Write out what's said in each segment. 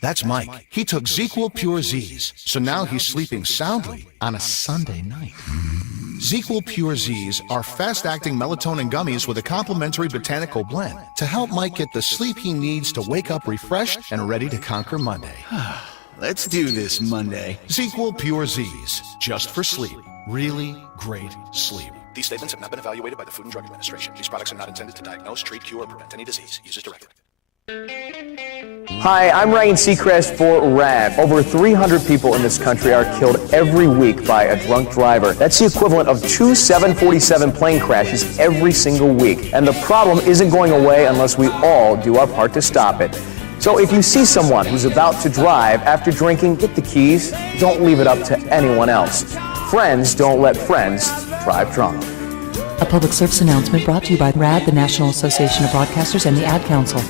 That's Mike. He took ZzzQuil Pure Z's, so now he's sleeping soundly on a Sunday night. ZzzQuil Pure Z's are fast-acting melatonin gummies with a complementary botanical blend to help Mike get the sleep he needs to wake up refreshed and ready to conquer Monday. Let's do this Monday. ZzzQuil Pure Z's, just for sleep. Really great sleep. These statements have not been evaluated by the Food and Drug Administration. These products are not intended to diagnose, treat, cure, or prevent any disease. Use as directed. Hi, I'm Ryan Seacrest for RAD. Over 300 people in this country are killed every week by a drunk driver. That's the equivalent of 2 747 plane crashes every single week. And the problem isn't going away unless we all do our part to stop it. So if you see someone who's about to drive after drinking, get the keys. Don't leave it up to anyone else. Friends don't let friends drive drunk. A public service announcement brought to you by RAD, the National Association of Broadcasters, and the Ad Council.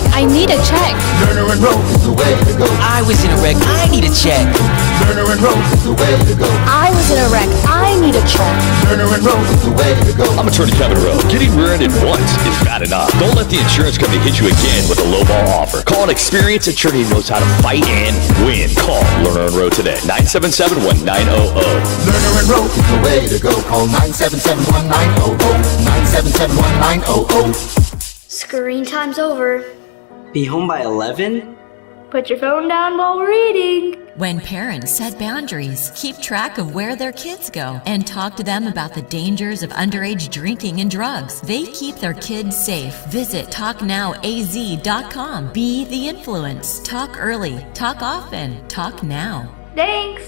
wreck. I need a check. Lerner and Rowe is the way to go. I was in a wreck. I need a check. Lerner and Rowe is the way to go. I was in a wreck. I need a check. Lerner and Rowe is the way to go. I'm attorney Kevin Rowe. Getting rear-ended once is bad enough. Don't let the insurance company hit you again with a lowball offer. Call an experienced attorney who knows how to fight and win. Call Lerner and Rowe today. 977-1900. Lerner and Rowe is the way to go. Call 977-1900. 977-1900. Screen time's over. Be home by 11? Put your phone down while we're eating. When parents set boundaries, keep track of where their kids go, and talk to them about the dangers of underage drinking and drugs, they keep their kids safe. Visit TalkNowAZ.com. Be the influence. Talk early. Talk often. Talk now. Thanks.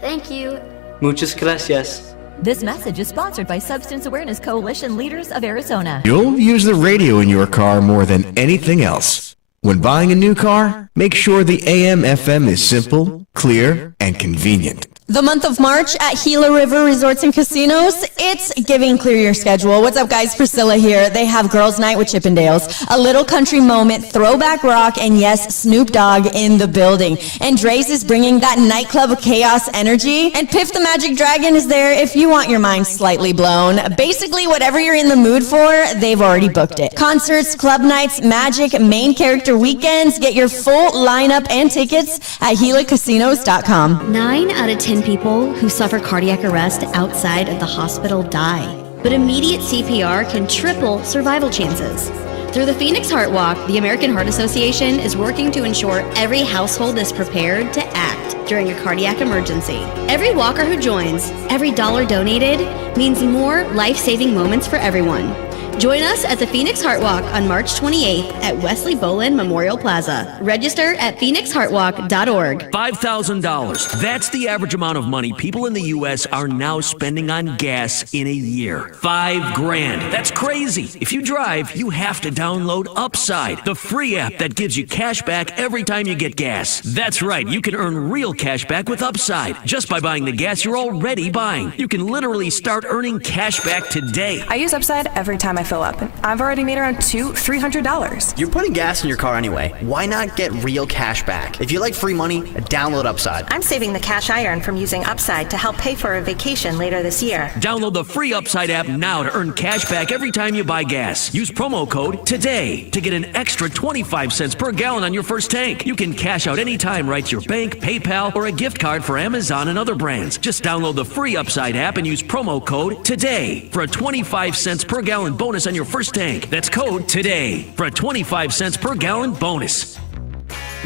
Thank you. Muchas gracias. This message is sponsored by Substance Awareness Coalition Leaders of Arizona. You'll use the radio in your car more than anything else. When buying a new car, make sure the AM/FM is simple, clear, and convenient. The month of March at Gila River Resorts and Casinos, it's giving clear your schedule. What's up, guys? Priscilla here. They have Girls Night with Chippendales, a little country moment, throwback rock, and yes, Snoop Dogg in the building. And Dre's is bringing that nightclub chaos energy. And Piff the Magic Dragon is there if you want your mind slightly blown. Basically, whatever you're in the mood for, they've already booked it. Concerts, club nights, magic, main character weekends. Get your full lineup and tickets at GilaCasinos.com. 9 out of 10 people who suffer cardiac arrest outside of the hospital die. But immediate CPR can triple survival chances. Through the Phoenix Heart Walk, the American Heart Association is working to ensure every household is prepared to act during a cardiac emergency. Every walker who joins, every dollar donated, means more life-saving moments for everyone. Join us at the Phoenix Heart Walk on March 28th at Wesley Bolin Memorial Plaza. Register at phoenixheartwalk.org. $5,000. That's the average amount of money people in the U.S. are now spending on gas in a year. $5,000. That's crazy. If you drive, you have to download Upside, the free app that gives you cash back every time you get gas. That's right. You can earn real cash back with Upside just by buying the gas you're already buying. You can literally start earning cash back today. I use Upside every time I fill up, and I've already made around $300. You're putting gas in your car anyway. Why not get real cash back? If you like free money, download Upside. I'm saving the cash I earn from using Upside to help pay for a vacation later this year. Download the free Upside app now to earn cash back every time you buy gas. Use promo code TODAY to get an extra 25 cents per gallon on your first tank. You can cash out anytime right to your bank, PayPal, or a gift card for Amazon and other brands. Just download the free Upside app and use promo code TODAY for a 25 cents per gallon bonus on your first tank. That's code TODAY for a 25 cents per gallon bonus.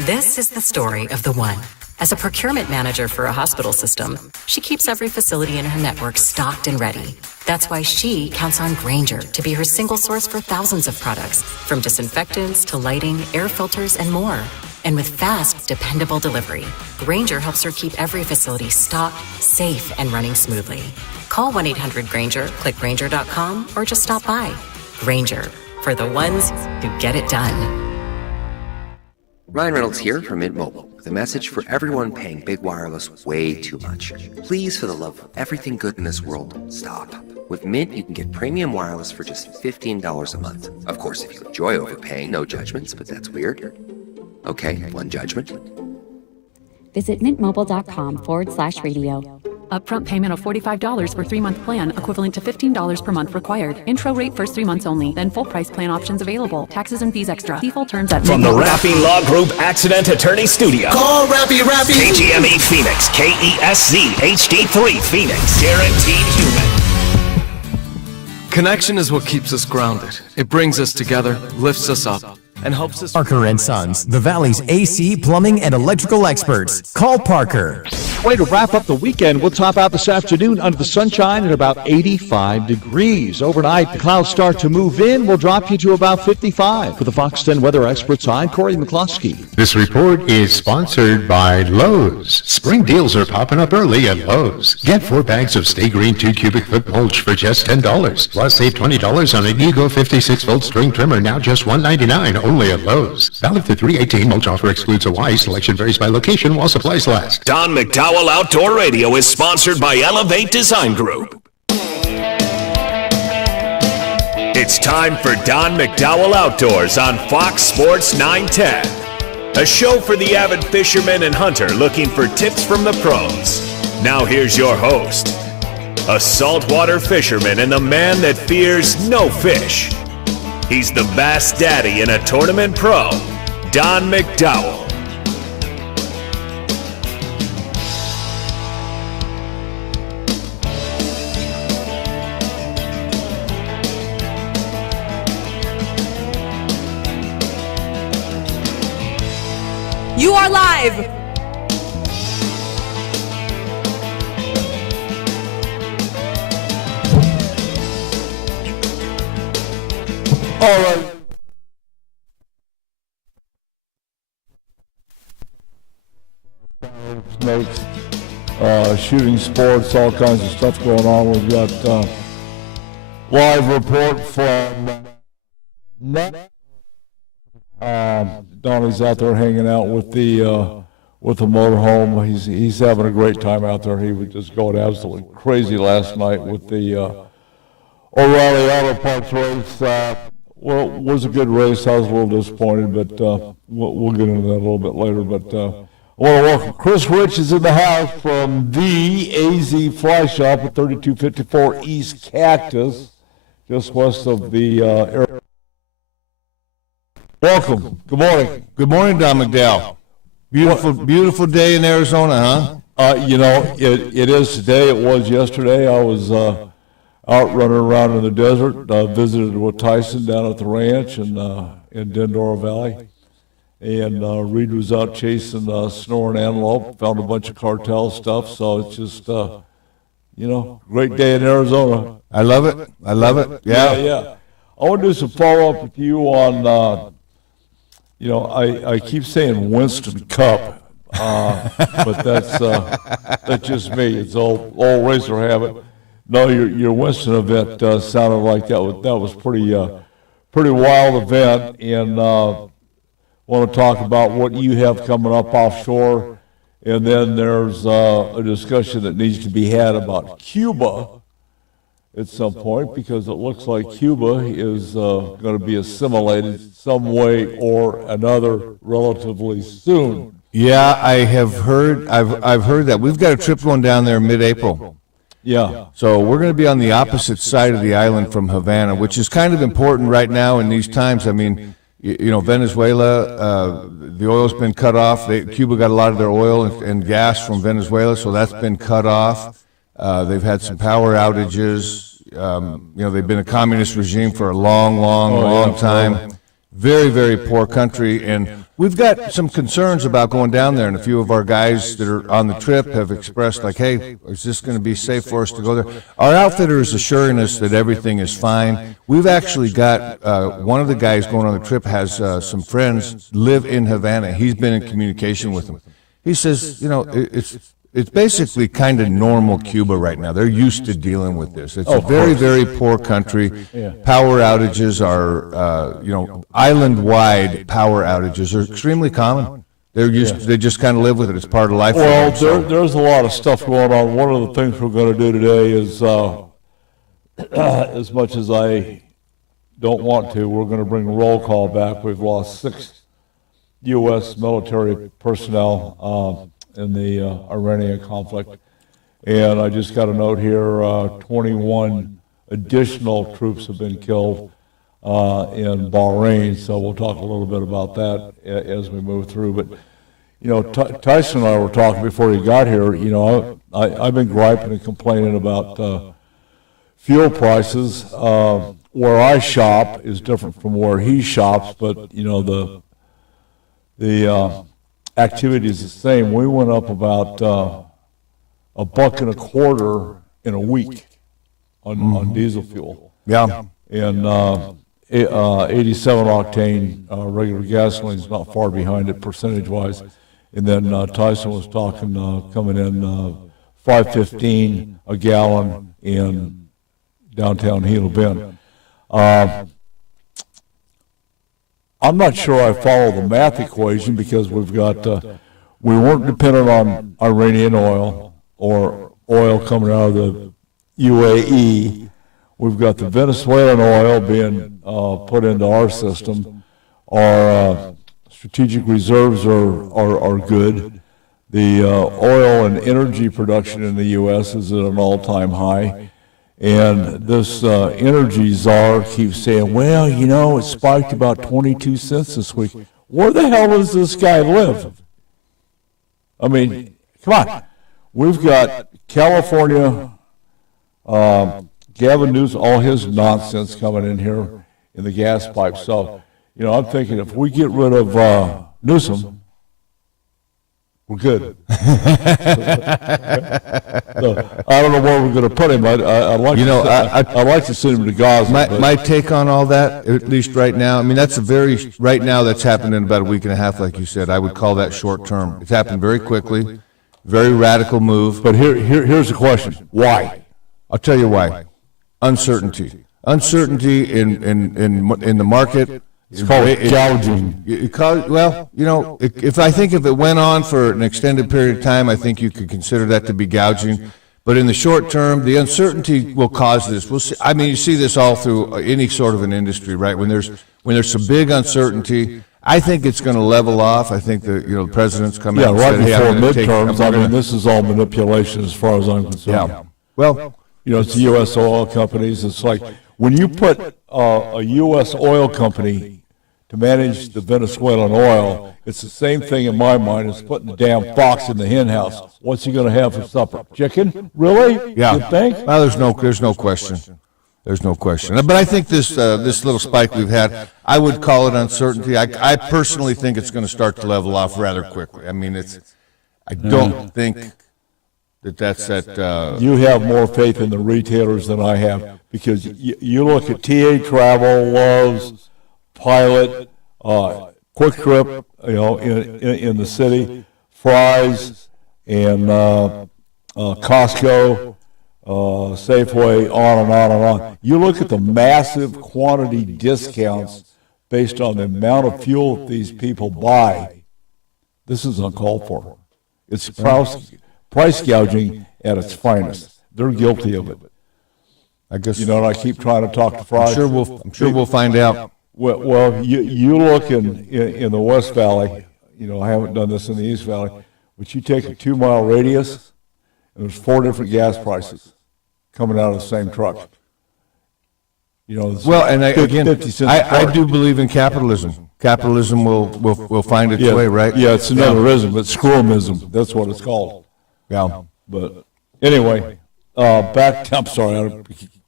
This is the story of the one. As a procurement manager for a hospital system, she keeps every facility in her network stocked and ready. That's why she counts on Grainger to be her single source for thousands of products, from disinfectants to lighting, air filters, and more. And with fast, dependable delivery, Grainger helps her keep every facility stocked, safe, and running smoothly. Call 1-800-GRAINGER, click Grainger.com, or just stop by. Grainger, for the ones who get it done. Ryan Reynolds here from Mint Mobile with a message for everyone paying big wireless way too much. Please, for the love of everything good in this world, stop. With Mint, you can get premium wireless for just $15 a month. Of course, if you enjoy overpaying, no judgments, but that's weird. Okay, one judgment. Visit mintmobile.com/radio. Upfront payment of $45 for 3-month plan, equivalent to $15 per month required. Intro rate first 3 months only, then full price plan options available. Taxes and fees extra. See full terms at From the Rappy Law Group Accident Attorney Studio. Call Rappy. KGME Phoenix, KESZ HD3 Phoenix. Guaranteed human. Connection is what keeps us grounded. It brings us together, lifts us up, and helps us. Parker & Sons, the Valley's AC, plumbing, and electrical experts. Call Parker. Way to wrap up the weekend. We'll top out this afternoon under the sunshine at about 85 degrees. Overnight, the clouds start to move in. We'll drop you to about 55. For the Fox 10 weather experts, I'm Corey McCloskey. This report is sponsored by Lowe's. Spring deals are popping up early at Lowe's. Get 4 bags of Stay Green 2 cubic foot mulch for just $10. Plus, save $20 on an Ego 56-volt string trimmer, now just $199, only at Lowe's. Valid through 3/18. Mulch offer excludes Hawaii. Selection varies by location while supplies last. Don McDowell Outdoor Radio is sponsored by Elevate Design Group. It's time for Don McDowell Outdoors on Fox Sports 910. A show for the avid fisherman and hunter looking for tips from the pros. Now here's your host, a saltwater fisherman and the man that fears no fish. He's the Bass Daddy and a tournament pro, Don McDowell. You are live. All right. Snakes, shooting sports, all kinds of stuff going on. We've got live report from Donnie's out there hanging out with the motorhome. He's having a great time out there. He was just going absolutely crazy last night with the O'Reilly Auto Parts race. Well, it was a good race. I was a little disappointed, but we'll get into that a little bit later. But I want to welcome Chris Rich is in the house from the AZ Fly Shop at 3254 East Cactus, just west of the airport. Welcome. Good morning. Good morning, Don McDowell. Beautiful day in Arizona, huh? It is today. It was yesterday. I was out running around in the desert. Visited with Tyson down at the ranch in Dendora Valley. And Reed was out chasing snoring antelope. Found a bunch of cartel stuff. So it's just, great day in Arizona. I love it. Yeah. I want to do some follow-up with you on... I keep saying Winston Cup, but that's just me. It's old racer habit. No, your Winston event sounded like that was pretty wild event, and want to talk about what you have coming up offshore, and then there's a discussion that needs to be had about Cuba at some point, because it looks like Cuba is going to be assimilated some way or another relatively soon. Yeah, I have heard. I've heard that. We've got a trip going down there mid-April. Yeah. So we're going to be on the opposite side of the island from Havana, which is kind of important right now in these times. I mean, Venezuela, the oil's been cut off. Cuba got a lot of their oil and gas from Venezuela, so that's been cut off. They've had some power outages. They've been a communist regime for a long time. Very, very poor country, and we've got some concerns about going down there, and a few of our guys that are on the trip have expressed, like, hey, is this going to be safe for us to go there? Our outfitter is assuring us that everything is fine. We've actually got one of the guys going on the trip has some friends live in Havana. He's been in communication with them. He says, it's basically kind of normal Cuba right now. They're used to dealing with this. It's a very, very poor country. Yeah. Power outages are, island-wide power outages are extremely common. They just kind of live with it. It's part of life. Well, there's a lot of stuff going on. One of the things we're going to do today is, as much as I don't want to, we're going to bring roll call back. We've lost 6 U.S. military personnel in the Iranian conflict. And I just got a note here, 21 additional troops have been killed in Bahrain, so we'll talk a little bit about that as we move through. But, Tyson and I were talking before he got here, I've been griping and complaining about fuel prices. Where I shop is different from where he shops, but, the activity is the same. We went up about $1.25 in a week on diesel fuel. Yeah. And 87 octane regular gasoline is not far behind it percentage-wise. And then Tyson was talking coming in $5.15 a gallon in downtown Gila Bend. I'm not sure I follow the math equation, because we've got, we weren't dependent on Iranian oil or oil coming out of the UAE. We've got the Venezuelan oil being put into our system. Our strategic reserves are good. The oil and energy production in the U.S. is at an all-time high. And this energy czar keeps saying, well, you know, it spiked about 22 cents this week. Where the hell does this guy live? I mean, come on. We've got California, Gavin Newsom, all his nonsense coming in here in the gas pipe. So, you know, I'm thinking if we get rid of Newsom, we're good. So, I don't know where we're going to put him. I'd like to send him to Gaza. My take on all that, at least right now, I mean, that's right now that's happened in about a week and a half, like you said. I would call that short term. It's happened very quickly, very radical move. But here's the question. Why? I'll tell you why. Uncertainty. Uncertainty in the market. It's called gouging. Well, you know, if it went on for an extended period of time, I think you could consider that to be gouging. But in the short term, the uncertainty will cause this. We'll see. I mean, you see this all through any sort of an industry, right? When there's some big uncertainty, I think it's going to level off. I think the president's come out and right said, hey, before I'm going to midterms. I mean, this is all manipulation as far as I'm concerned. Yeah. Well, you know, it's the U.S. oil companies. It's like when you put a U.S. oil company to manage the Venezuelan oil, it's the same thing in my mind as putting the damn fox in the hen house. What's he going to have for supper? Chicken? Really? Yeah. You think? Well, there's no question. There's no question. But I think this little spike we've had, I would call it uncertainty. I personally think it's going to start to level off rather quickly. I mean, I don't think that's that. You have more faith in the retailers than I have, because you look at TA Travel, Lowe's, Pilot, Quick Trip, you know, in the city, Fry's, and Costco, Safeway, on and on and on. You look at the massive quantity discounts based on the amount of fuel these people buy. This is uncalled for. It's price gouging at its finest. They're guilty of it. I guess. You know, and I keep trying to talk to Fry's. I'm sure we'll find out. Well, you look in the West Valley, you know, I haven't done this in the East Valley, but you take a 2-mile radius, and there's 4 different gas prices coming out of the same truck. You know, well, and 50 cents I do believe in capitalism. Capitalism will find its way, right? Yeah, it's another ism, but screwism, that's what it's called. Yeah. But anyway, back, I'm sorry, I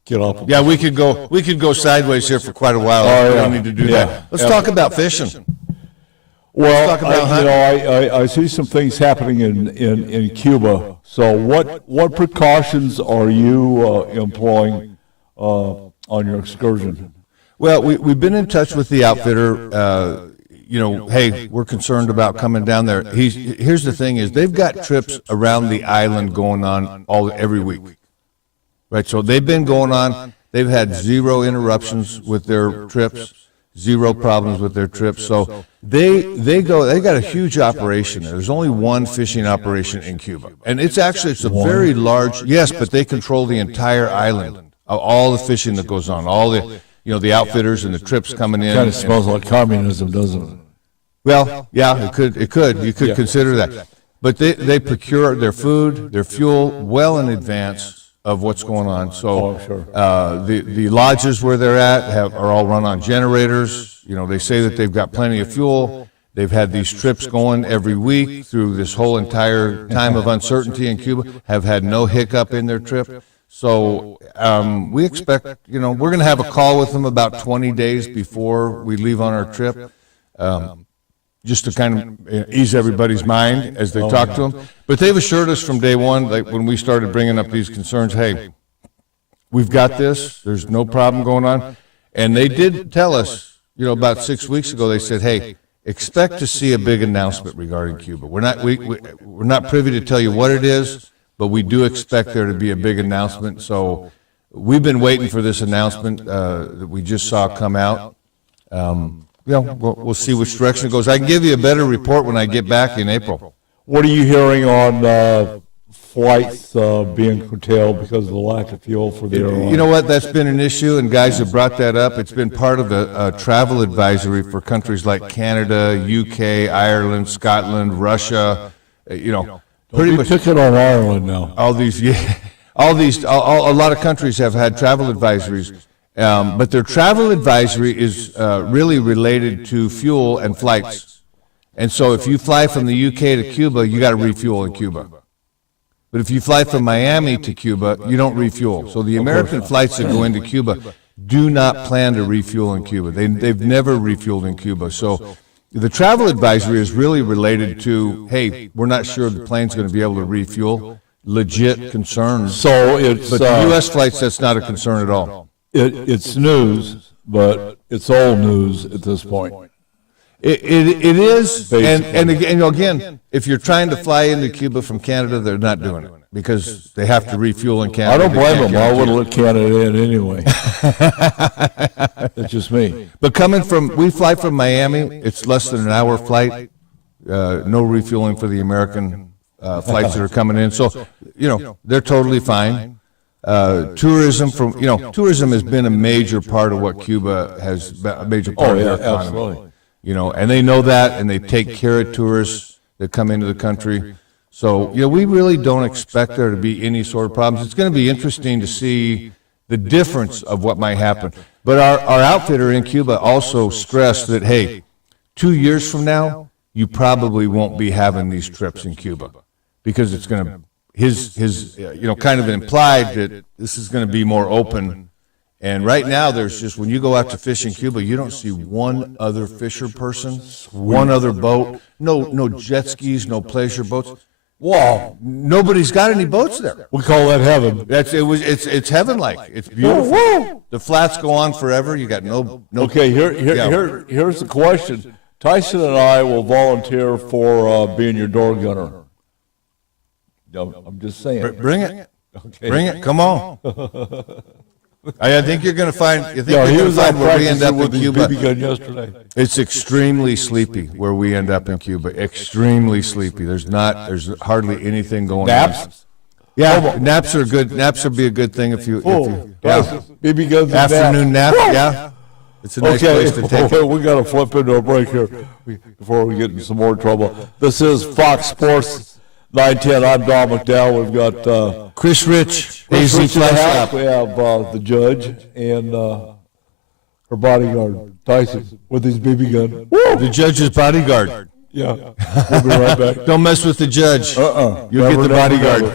get off. Yeah, we could go sideways here for quite a while. We don't need to do that. Let's talk about fishing. Well, I see some things happening in Cuba. So what precautions are you employing on your excursion? Well, we've been in touch with the outfitter. You know, hey, we're concerned about coming down there. Here's the thing: is they've got trips around the island going on every week. Right, so they've been going on. They've had 0 interruptions with their trips, 0 problems with their trips. So they got a huge operation there. There's only one fishing operation in Cuba, and it's a very large. Yes, but they control the entire island, all the fishing that goes on, all the outfitters and the trips coming in. It kind of smells like communism, doesn't it? Well, yeah, it could. You could consider that, but they procure their food, their fuel well in advance of what's going on. So the lodges where they're at are all run on generators. You know, they say that they've got plenty of fuel. They've had these trips going every week through this whole entire time of uncertainty in Cuba, have had no hiccup in their trip. So we expect, you know, we're going to have a call with them about 20 days before we leave on our trip, just to kind of ease everybody's mind as they talk to them. But they've assured us from day one, like when we started bringing up these concerns, hey, we've got this. There's no problem going on. And they did tell us, you know, about 6 weeks ago, they said, hey, expect to see a big announcement regarding Cuba. We're not privy to tell you what it is, but we do expect there to be a big announcement. So we've been waiting for this announcement that we just saw come out. We'll see which direction it goes. I can give you a better report when I get back in April. What are you hearing on flights being curtailed because of the lack of fuel for the airline. You know what? That's been an issue, and guys have brought that up. It's been part of the travel advisory for countries like Canada, UK, Ireland, Scotland, Russia. Pretty much picking on Ireland now. A lot of countries have had travel advisories, but their travel advisory is really related to fuel and flights. And so if you fly from the UK to Cuba, you got to refuel in Cuba. But if you fly from Miami to Cuba, you don't refuel. So the American flights that go into Cuba do not plan to refuel in Cuba. They've never refueled in Cuba. So the travel advisory is really related to, hey, we're not sure the plane's going to be able to refuel. Legit concerns. So it's, but the U.S. flights, that's not a concern at all. It's news, but it's old news at this point. It is, and again, if you're trying to fly into Cuba from Canada, they're not doing it because they have to refuel in Canada. I don't blame them. I wouldn't let Canada in anyway. That's just me. But we fly from Miami. It's less than an hour flight. No refueling for the American flights that are coming in. So, they're totally fine. Tourism tourism has been a major part of what Cuba has been a major part of their economy. Absolutely. And they know that, and they take care of tourists that come into the country. So, we really don't expect there to be any sort of problems. It's going to be interesting to see the difference of what might happen. But our outfitter in Cuba also stressed that, hey, 2 years from now, you probably won't be having these trips in Cuba because it's going to, his kind of implied that this is going to be more open. And right now, there's just, when you go out to fish in Cuba, you don't see one other fisher person, one other boat, no jet skis, no pleasure boats. Wow, nobody's got any boats there. We call that heaven. It's heaven-like. It's beautiful. Woo! The flats go on forever. You got no. Okay, here's the question. Tyson and I will volunteer for being your door gunner. I'm just saying. Bring it. Okay. Bring it. Come on. I think you're going to find. He was out where we end up in with his Cuba. BB gun yesterday. It's extremely sleepy where we end up in Cuba. Extremely sleepy. There's hardly anything going Naps? on. Yeah, naps are good. Naps would be a good thing if you BB guns. Afternoon nap. Yeah, it's a nice place to take it. We got to flip into a break here before we get in some more trouble. This is Fox Sports 910. I'm Don McDowell. We've got Chris Rich, Chris AZ Rich in the Flash house. Stop. We have the judge and her bodyguard, Tyson, with his BB gun. The judge's bodyguard. Yeah. We'll be right back. Don't mess with the judge. You'll get the bodyguard.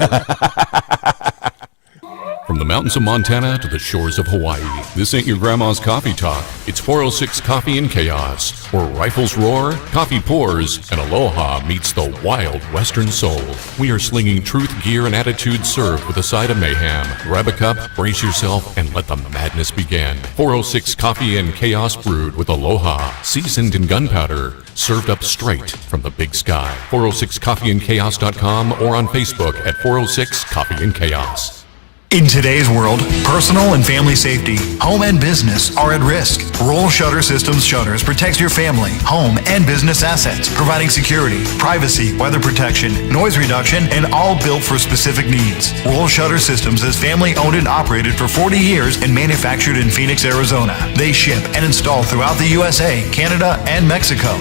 From the mountains of Montana to the shores of Hawaii, this ain't your grandma's coffee talk. It's 406 Coffee and Chaos, where rifles roar, coffee pours, and aloha meets the wild western soul. We are slinging truth, gear, and attitude served with a side of mayhem. Grab a cup, brace yourself, and let the madness begin. 406 Coffee and Chaos brewed with aloha, seasoned in gunpowder, served up straight from the big sky. 406coffeeandchaos.com or on Facebook at 406 Coffee and Chaos. In today's world, personal and family safety, home and business are at risk. Roll Shutter Systems Shutters protects your family, home, and business assets, providing security, privacy, weather protection, noise reduction, and all built for specific needs. Roll Shutter Systems is family owned and operated for 40 years and manufactured in Phoenix, Arizona. They ship and install throughout the USA, Canada, and Mexico.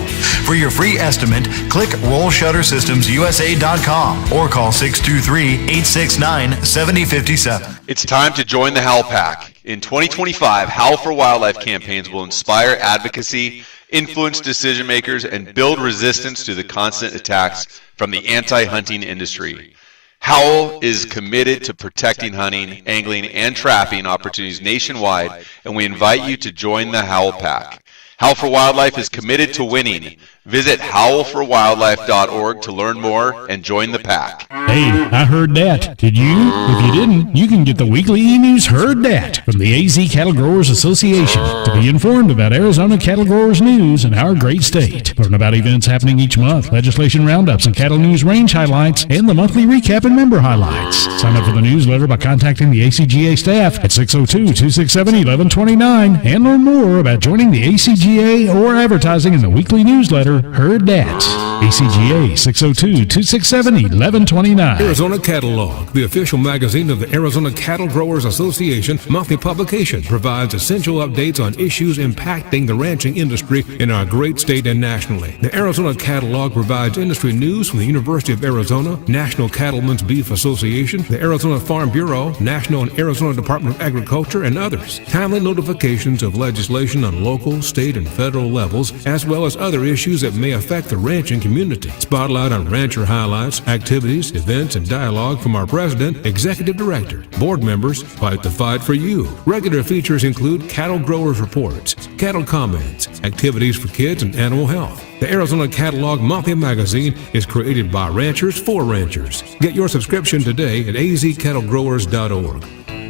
For your free estimate, click RollShutterSystemsUSA.com or call 623-869-7057. It's time to join the Howl Pack. In 2025, Howl for Wildlife campaigns will inspire advocacy, influence decision makers, and build resistance to the constant attacks from the anti-hunting industry. Howl is committed to protecting hunting, angling, and trapping opportunities nationwide, and we invite you to join the Howl Pack. Howl for Wildlife is committed to winning. Visit howlforwildlife.org to learn more and join the pack. Hey, I heard that. Did you? If you didn't, you can get the weekly e-news Heard That from the AZ Cattle Growers Association to be informed about Arizona cattle growers news in our great state. Learn about events happening each month, legislation roundups and cattle news range highlights, and the monthly recap and member highlights. Sign up for the newsletter by contacting the ACGA staff at 602-267-1129 and learn more about joining the ACGA or advertising in the weekly newsletter newsletter, Heard That. ACGA 602-267-1129. Arizona Catalog, the official magazine of the Arizona Cattle Growers Association monthly publication, provides essential updates on issues impacting the ranching industry in our great state and nationally. The Arizona Catalog provides industry news from the University of Arizona, National Cattlemen's Beef Association, the Arizona Farm Bureau, National and Arizona Department of Agriculture, and others. Timely notifications of legislation on local, state, and federal levels, as well as other issues that may affect the ranching community. Spotlight on rancher highlights, activities, events, and dialogue from our president, executive director, board members, fight the fight for you. Regular features include cattle growers reports, cattle comments, activities for kids, and animal health. The Arizona Catalog monthly magazine is created by ranchers for ranchers. Get your subscription today at azcattlegrowers.org.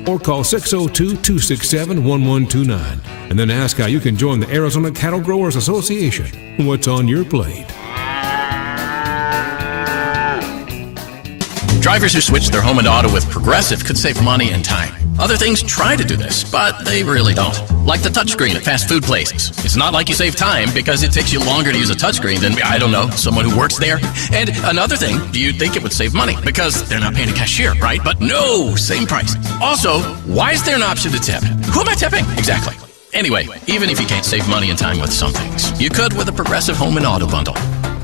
or call 602-267-1129 and then ask how you can join the Arizona Cattle Growers Association. What's on your plate? Drivers who switch their home and auto with Progressive could save money and time. Other things try to do this, but they really don't. Like the touchscreen at fast food places. It's not like you save time because it takes you longer to use a touchscreen than, I don't know, someone who works there. And another thing, you'd think it would save money because they're not paying a cashier, right? But no, same price. Also, why is there an option to tip? Who am I tipping? Exactly. Anyway, even if you can't save money and time with some things, you could with a Progressive Home and Auto Bundle.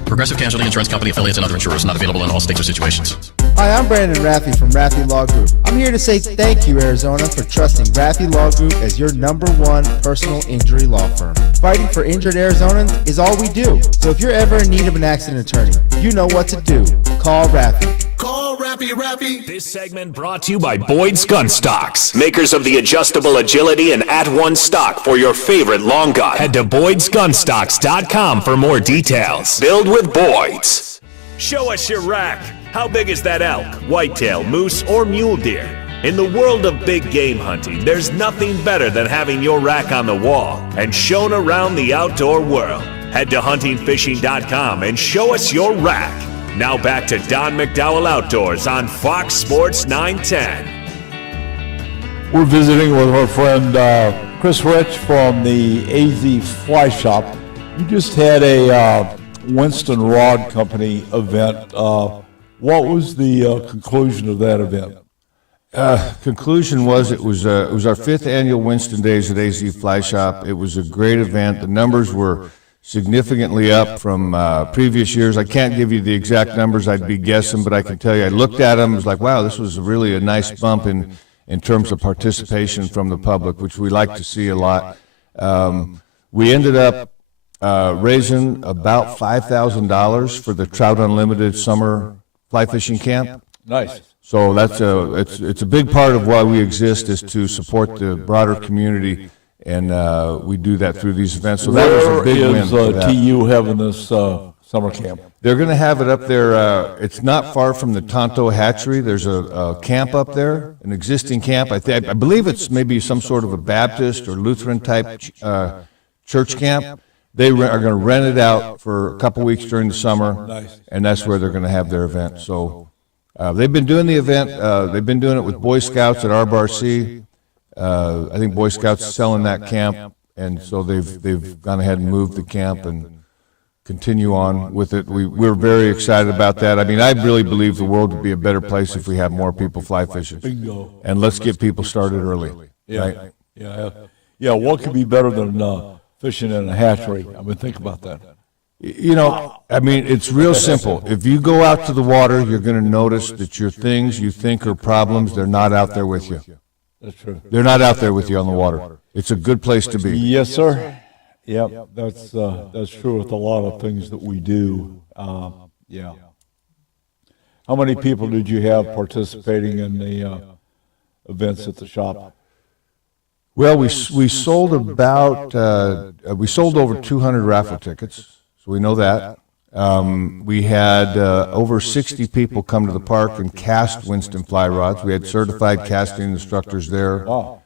Progressive Casualty Insurance Company, affiliates, and other insurers not available in all states or situations. Hi, I'm Brandon Raffy from Raffy Law Group. I'm here to say thank you, Arizona, for trusting Raffy Law Group as your #1 personal injury law firm. Fighting for injured Arizonans is all we do. So if you're ever in need of an accident attorney, you know what to do. Call Raffy. Call Raffy. This segment brought to you by Boyd's Gun Stocks, makers of the adjustable agility and at-one stock for your favorite long gun. Head to Boyd'sGunstocks.com for more details. Build with Boyd's. Show us your rack. How big is that elk, whitetail, moose, or mule deer? In the world of big game hunting, there's nothing better than having your rack on the wall and shown around the outdoor world. Head to huntingfishing.com and show us your rack. Now back to Don McDowell Outdoors on Fox Sports 910. We're visiting with our friend Chris Rich from the AZ Fly Shop. You just had a Winston Rod Company event. What was the conclusion of that event? Conclusion was it was our 5th annual Winston Days at AZ Fly Shop. It was a great event. The numbers were significantly up from previous years. I can't give you the exact numbers. I'd be guessing, but I can tell you, I looked at them. It was like, wow, this was really a nice bump in terms of participation from the public, which we like to see a lot. We ended up raising about $5,000 for the Trout Unlimited Summer Fly Fishing Camp. Nice. So that's it's a big part of why we exist, is to support the broader community, and we do that through these events. So that was a big win. Where is TU having this summer camp? They're going to have it up there. It's not far from the Tonto Hatchery. There's a camp up there, an existing camp. I believe it's maybe some sort of a Baptist or Lutheran type church camp. They are going to rent it out for a couple weeks during the summer, and that's where they're going to have their event. So they've been doing the event. They've been doing it with Boy Scouts at Arbarc. I think Boy Scouts is selling that camp, and so they've gone ahead and moved the camp and continue on with it. We're very excited about that. I mean, I really believe the world would be a better place if we have more people fly fishing. Bingo. And let's get people started early. Yeah, right? yeah. What could be better than fishing in a hatchery? I mean, think about that. You know, I mean, it's real simple. If you go out to the water, you're going to notice that your things you think are problems, they're not out there with you. That's true. They're not out there with you on the water. It's a good place to be. Yes, sir. Yep, that's true with a lot of things that we do. Yeah. How many people did you have participating in the events at the shop? Well, we sold we sold over 200 raffle tickets, so we know that. We had over 60 people come to the park and cast Winston fly rods. We had certified casting instructors there. Wow.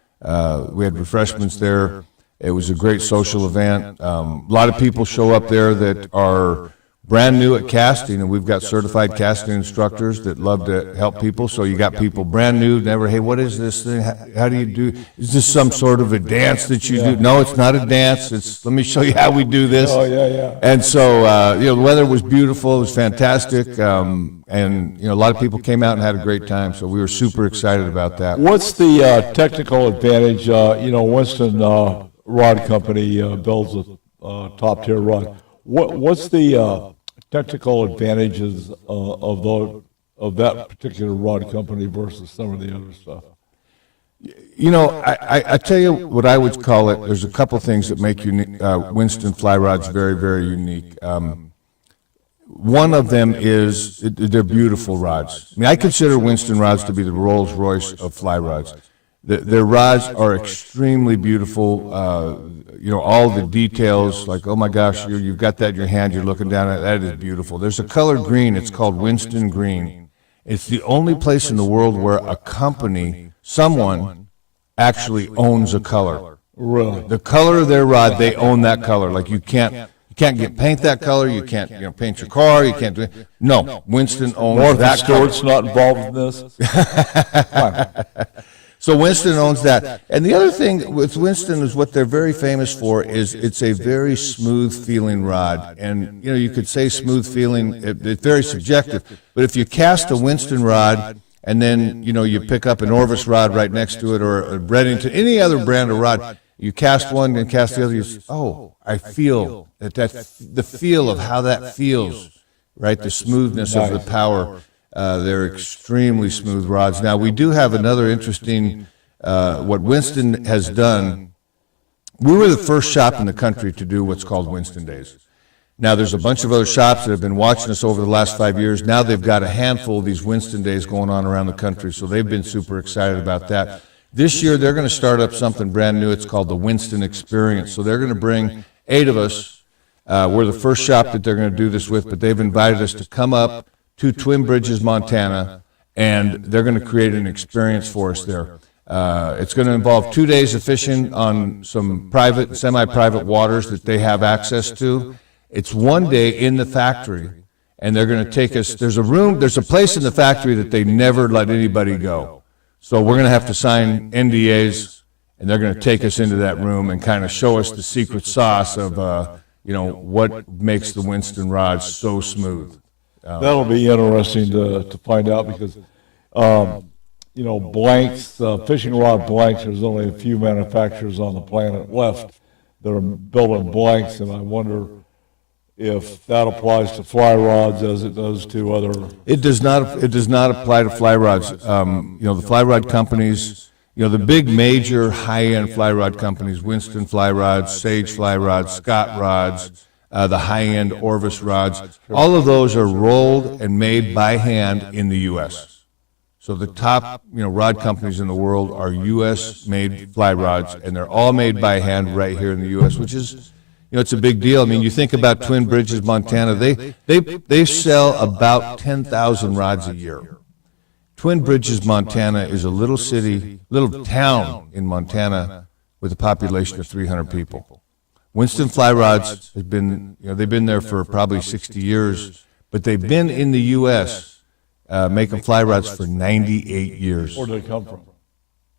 We had refreshments there. It was a great social event. A lot of people show up there that are brand new at casting, and we've got certified casting instructors that love to help people. So you got people brand new, never, hey, what is this thing? How do you do? Is this some sort of a dance that you do? No, it's not a dance. It's, let me show you how we do this. Oh, yeah. And so, the weather was beautiful. It was fantastic. And, a lot of people came out and had a great time. So we were super excited about that. What's the technical advantage? Winston Rod Company builds a top-tier rod. What's the technical advantages of that particular rod company versus some of the other stuff? I tell you what I would call it. There's a couple things that make Winston fly rods very, very unique. One of them is they're beautiful rods. I mean, I consider Winston rods to be the Rolls Royce of fly rods. Their rods are extremely beautiful. All the details, like, oh my gosh, you've got that in your hand, you're looking down at it, that is beautiful. There's a color green, it's called Winston Green. It's the only place in the world where a company, someone, actually owns a color. Really? The color of their rod, they own that color. Like you can't paint that color, you can't paint your car, you can't do it. No, Winston owns that color. Stewart's not involved in this? So Winston owns that. And the other thing with Winston is what they're very famous for is it's a very smooth feeling rod. And, you could say smooth feeling, it's very subjective. But if you cast a Winston rod and then, you pick up an Orvis rod right next to it or a Bredington, any other brand of rod, you cast one and cast the other, I feel the feel of how that feels, right? The smoothness of the power. They're extremely smooth rods. Now, we do have another interesting, what Winston has done. We were the first shop in the country to do what's called Winston Days. Now, there's a bunch of other shops that have been watching us over the last 5 years. Now they've got a handful of these Winston Days going on around the country, so they've been super excited about that. This year, they're going to start up something brand new. It's called the Winston Experience. So they're going to bring 8 of us. We're the first shop that they're going to do this with, but they've invited us to come up to Twin Bridges, Montana, and they're going to create an experience for us there. It's going to involve 2 days of fishing on some private, semi-private waters that they have access to. It's 1 day in the factory, and they're going to take us. There's a place in the factory that they never let anybody go. So we're going to have to sign NDAs, and they're going to take us into that room and kind of show us the secret sauce of, what makes the Winston rods so smooth. That'll be interesting to find out because, blanks, fishing rod blanks, there's only a few manufacturers on the planet left that are building blanks, and I wonder if that applies to fly rods as it does to other. It does not apply to fly rods. The fly rod companies, the big major high-end fly rod companies, Winston fly rods, Sage fly rods, Scott rods, the high-end Orvis rods, all of those are rolled and made by hand in the U.S. So the top, rod companies in the world are U.S.-made fly rods, and they're all made by hand right here in the U.S., which is, it's a big deal. I mean, you think about Twin Bridges, Montana, they sell about 10,000 rods a year. Twin Bridges, Montana is a little town in Montana with a population of 300 people. Winston fly rods has been, they've been there for probably 60 years, but they've been in the U.S. Making fly rods for 98 years. Where did they come from?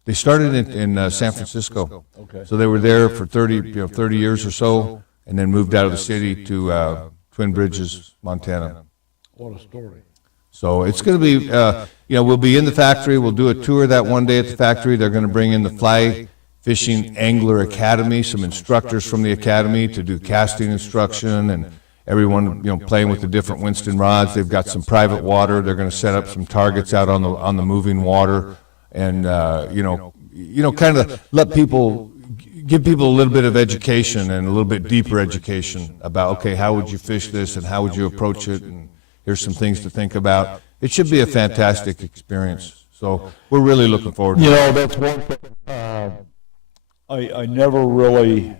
They started in San Francisco. Okay. So they were there for 30 years or so, and then moved out of the city to Twin Bridges, Montana. What a story. So it's going to be, we'll be in the factory. We'll do a tour that one day at the factory. They're going to bring in the Fly Fishing Angler Academy, some instructors from the academy to do casting instruction, and everyone, playing with the different Winston rods. They've got some private water. They're going to set up some targets out on the moving water, and kind of give people a little bit of education and a little bit deeper education about, okay, how would you fish this and how would you approach it, and here's some things to think about. It should be a fantastic experience. So we're really looking forward to it. That's one thing. I never really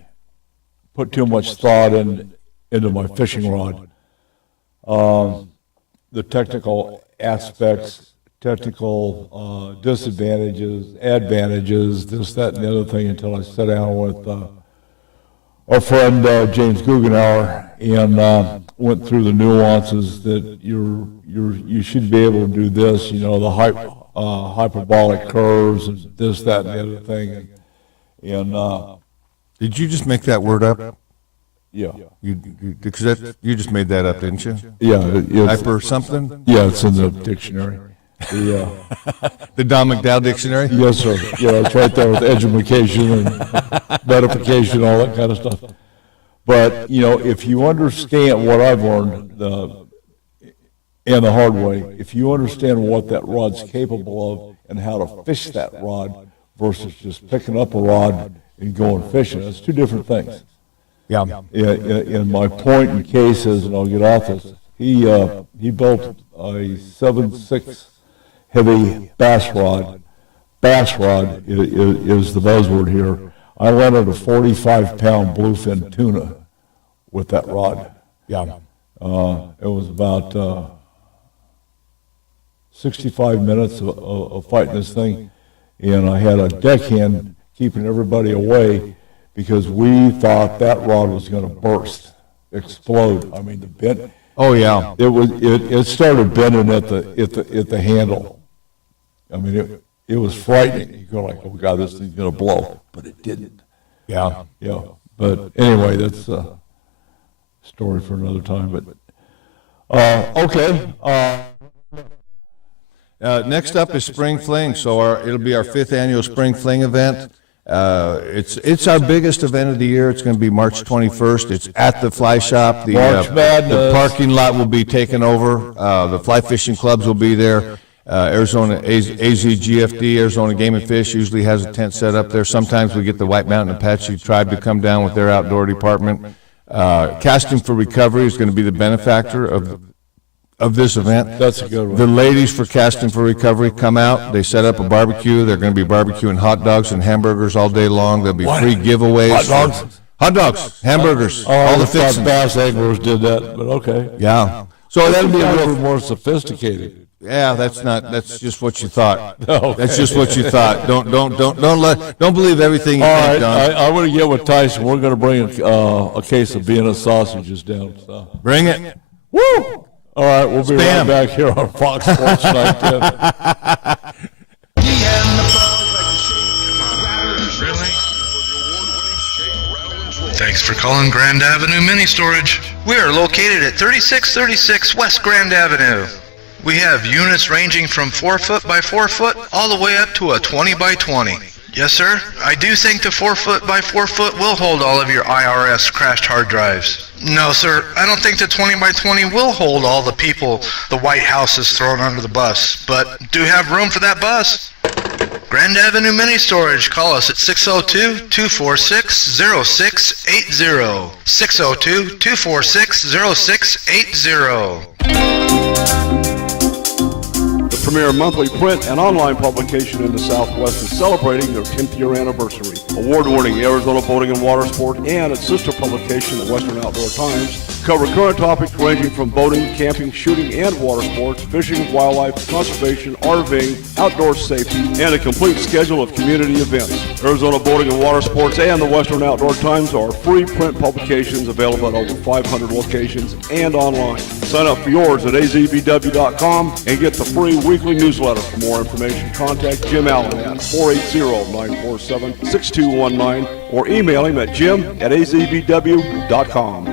put too much thought into my fishing rod. The technical aspects, technical disadvantages, advantages, this, that, and the other thing until I sat down with our friend James Guggenauer, and went through the nuances that you should be able to do this, the hyperbolic curves and this, that, and the other thing. And did you just make that word up? Yeah. Because you just made that up, didn't you? Yeah. Hyper something? Yeah, it's in the dictionary. The Don McDowell dictionary? Yes, sir. Yeah, it's right there with education and medification, all that kind of stuff. But, if you understand what I've learned, and the hard way, if you understand what that rod's capable of and how to fish that rod versus just picking up a rod and going fishing, it's two different things. Yeah. And my point in case is, and I'll get off this, he built a 7.6 heavy bass rod. Bass rod is the buzzword here. I landed a 45-pound bluefin tuna with that rod. Yeah. It was about 65 minutes of fighting this thing, and I had a deckhand keeping everybody away because we thought that rod was going to burst, explode. I mean, the bend. Oh yeah. It started bending at the handle. I mean, it was frightening. You go like, oh God, this thing's going to blow, but it didn't. Yeah. Yeah. But anyway, that's a story for another time. But okay. Next up is Spring Fling. So it'll be our 5th annual Spring Fling event. It's our biggest event of the year. It's going to be March 21st. It's at the Fly Shop. The parking lot will be taken over. The fly fishing clubs will be there. Arizona AZGFD, Arizona Game and Fish, usually has a tent set up there. Sometimes we get the White Mountain Apache Tribe to come down with their outdoor department. Casting for Recovery is going to be the benefactor of this event. That's a good one. The ladies for Casting for Recovery come out. They set up a barbecue. They're going to be barbecuing hot dogs and hamburgers all day long. There'll be free giveaways. Hot dogs? Hot dogs, hamburgers, all the fixings. bass anglers did that, but okay. Yeah. So that'll be a little more sophisticated. Yeah, that's just what you thought. Okay. That's just what you thought. Don't believe everything you think, Don. I'm going to get with Tyson. We're going to bring a case of Vienna sausages down. So. Bring it. Woo! All right, we'll be right back here on Fox Sports 910. Thanks for calling Grand Avenue Mini Storage. We are located at 3636 West Grand Avenue. We have units ranging from 4 foot by 4 foot all the way up to a 20 by 20. Yes, sir. I do think the 4 foot by 4 foot will hold all of your IRS crashed hard drives. No, sir. I don't think the 20 by 20 will hold all the people the White House has thrown under the bus, but do have room for that bus. Grand Avenue Mini Storage. Call us at 602-246-0680. 602-246-0680. The premier monthly print and online publication in the Southwest is celebrating their 10th year anniversary. Award-winning Arizona Boating and Water Sport and its sister publication, the Western Outdoor Times, cover current topics ranging from boating, camping, shooting, and water sports, fishing, wildlife, conservation, RVing, outdoor safety, and a complete schedule of community events. Arizona Boating and Water Sports and the Western Outdoor Times are free print publications available at over 500 locations and online. Sign up for yours at azbw.com and get the free weekly newsletter. For more information, contact Jim Allen at 480-947-6219 or email him at jim@azbw.com.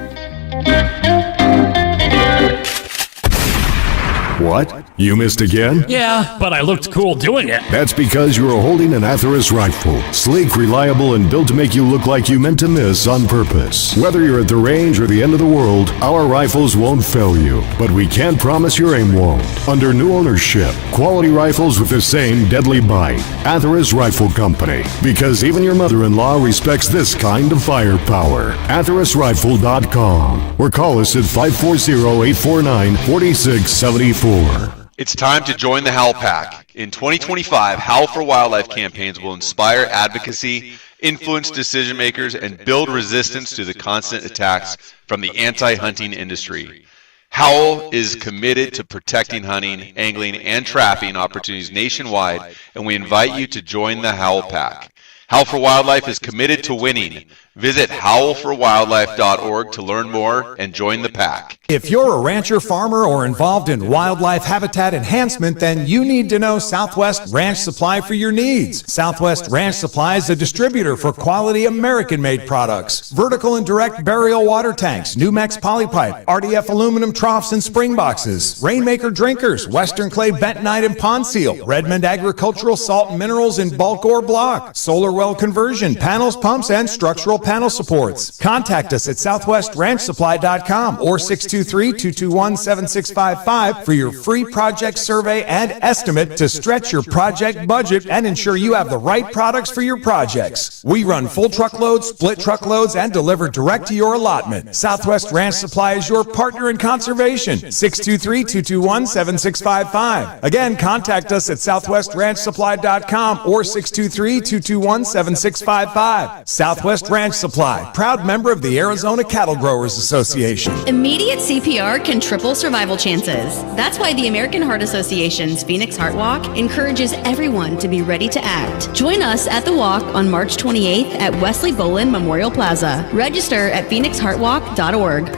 What? You missed again? Yeah, but I looked cool doing it. That's because you are holding an Atheros rifle. Sleek, reliable, and built to make you look like you meant to miss on purpose. Whether you're at the range or the end of the world, our rifles won't fail you. But we can't promise your aim won't. Under new ownership, quality rifles with the same deadly bite. Atheros Rifle Company. Because even your mother-in-law respects this kind of firepower. AtherosRifle.com. Or call us at 540-849-4674. It's time to join the Howl Pack. In 2025, Howl for Wildlife campaigns will inspire advocacy, influence decision makers, and build resistance to the constant attacks from the anti-hunting industry. Howl is committed to protecting hunting, angling, and trapping opportunities nationwide, and we invite you to join the Howl Pack. Howl for Wildlife is committed to winning. Visit howlforwildlife.org to learn more and join the pack. If you're a rancher, farmer, or involved in wildlife habitat enhancement, then you need to know Southwest Ranch Supply for your needs. Southwest Ranch Supply is a distributor for quality American-made products. Vertical and direct burial water tanks, Numex polypipe, RDF aluminum troughs and spring boxes, Rainmaker drinkers, Western clay bentonite and pond seal, Redmond agricultural salt and minerals in bulk or block, solar well conversion, panels, pumps, and structural panel supports. Contact us at southwestranchsupply.com or 623-221-7655 for your free project survey and estimate to stretch your project budget and ensure you have the right products for your projects. We run full truckloads, split truckloads, and deliver direct to your allotment. Southwest Ranch Supply is your partner in conservation. 623-221-7655. Again, contact us at southwestranchsupply.com or 623-221-7655. Southwest Ranch Supply, proud member of the Arizona Cattle Growers Association. Immediate CPR can triple survival chances. That's why the American Heart Association's Phoenix Heart Walk encourages everyone to be ready to act. Join us at the walk on March 28th at Wesley Bolin Memorial Plaza. Register at phoenixheartwalk.org.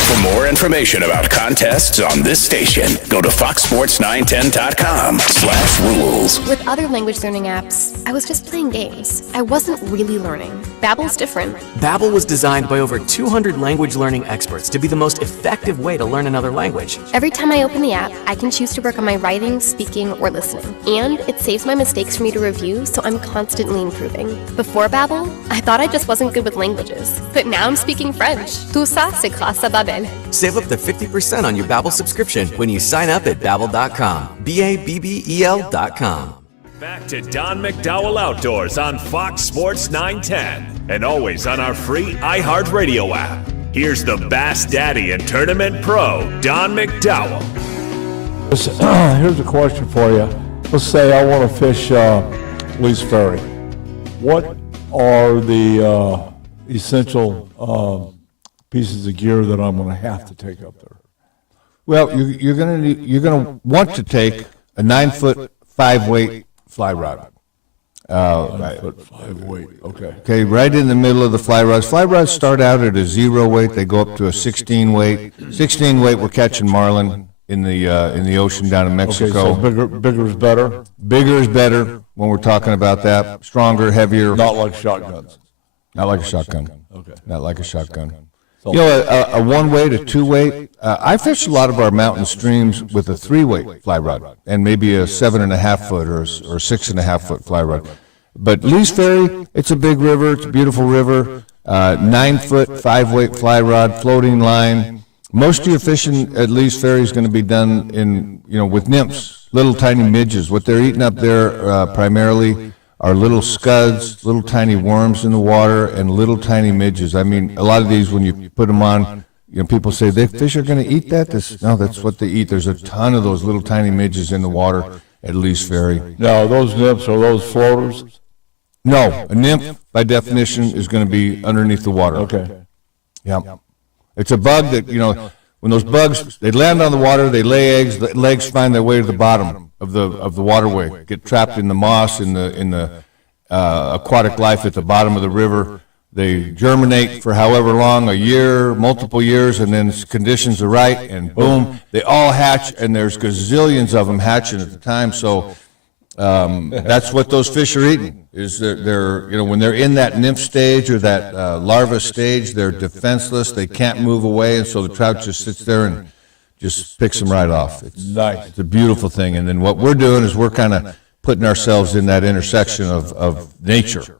For more information about contests on this station, go to foxsports910.com/rules. With other language learning apps, I was just playing games. I wasn't really learning. Babbel's different. Babbel was designed by over 200 language learning experts to be the most effective way to learn another language. Every time I open the app, I can choose to work on my writing, speaking, or listening. And it saves my mistakes for me to review, so I'm constantly improving. Before Babbel, I thought I just wasn't good with languages. But now I'm speaking French. Tout ça, c'est grâce à Babbel. Save up to 50% on your Babbel subscription when you sign up at Babbel.com. BABBEL.com. Back to Don McDowell Outdoors on Fox Sports 910 and always on our free iHeartRadio app. Here's the Bass Daddy and Tournament Pro, Don McDowell. Here's a question for you. Let's say I want to fish Lee's Ferry. What are the essential pieces of gear that I'm going to have to take up there? Well, you're going to want to take a 9-foot 5-weight fly rod. 9-foot 5-weight. Okay. Okay, right in the middle of the fly rods. Fly rods start out at a 0 weight. They go up to a 16 weight. 16 weight, we're catching marlin in the ocean down in Mexico. Okay, so bigger is better. Bigger is better when we're talking about that. Stronger, heavier. Not like shotguns. Not like a shotgun. Okay. Not like a shotgun. You know, a 1-weight, a 2-weight. I fish a lot of our mountain streams with a 3-weight fly rod and maybe a 7.5-foot or 6.5-foot fly rod. But Lee's Ferry, it's a big river. It's a beautiful river. 9-foot 5-weight fly rod, floating line. Most of your fishing at Lee's Ferry is going to be done with nymphs, little tiny midges. What they're eating up there primarily are little scuds, little tiny worms in the water, and little tiny midges. I mean, a lot of these, when you put them on, people say, the fish are going to eat that? No, that's what they eat. There's a ton of those little tiny midges in the water at Lee's Ferry. Now, those nymphs, are those floaters? No, a nymph, by definition, is going to be underneath the water. Okay. Yeah. It's a bug that, when those bugs, they land on the water, they lay eggs, the legs find their way to the bottom of the waterway, get trapped in the moss, in the aquatic life at the bottom of the river. They germinate for however long, a year, multiple years, and then conditions are right, and boom, they all hatch, and there's gazillions of them hatching at the time. So that's what those fish are eating. Is they're when they're in that nymph stage or that larva stage, they're defenseless. They can't move away, and so the trout just sits there and just picks them right off. It's nice. It's a beautiful thing. And then what we're doing is we're kind of putting ourselves in that intersection of nature.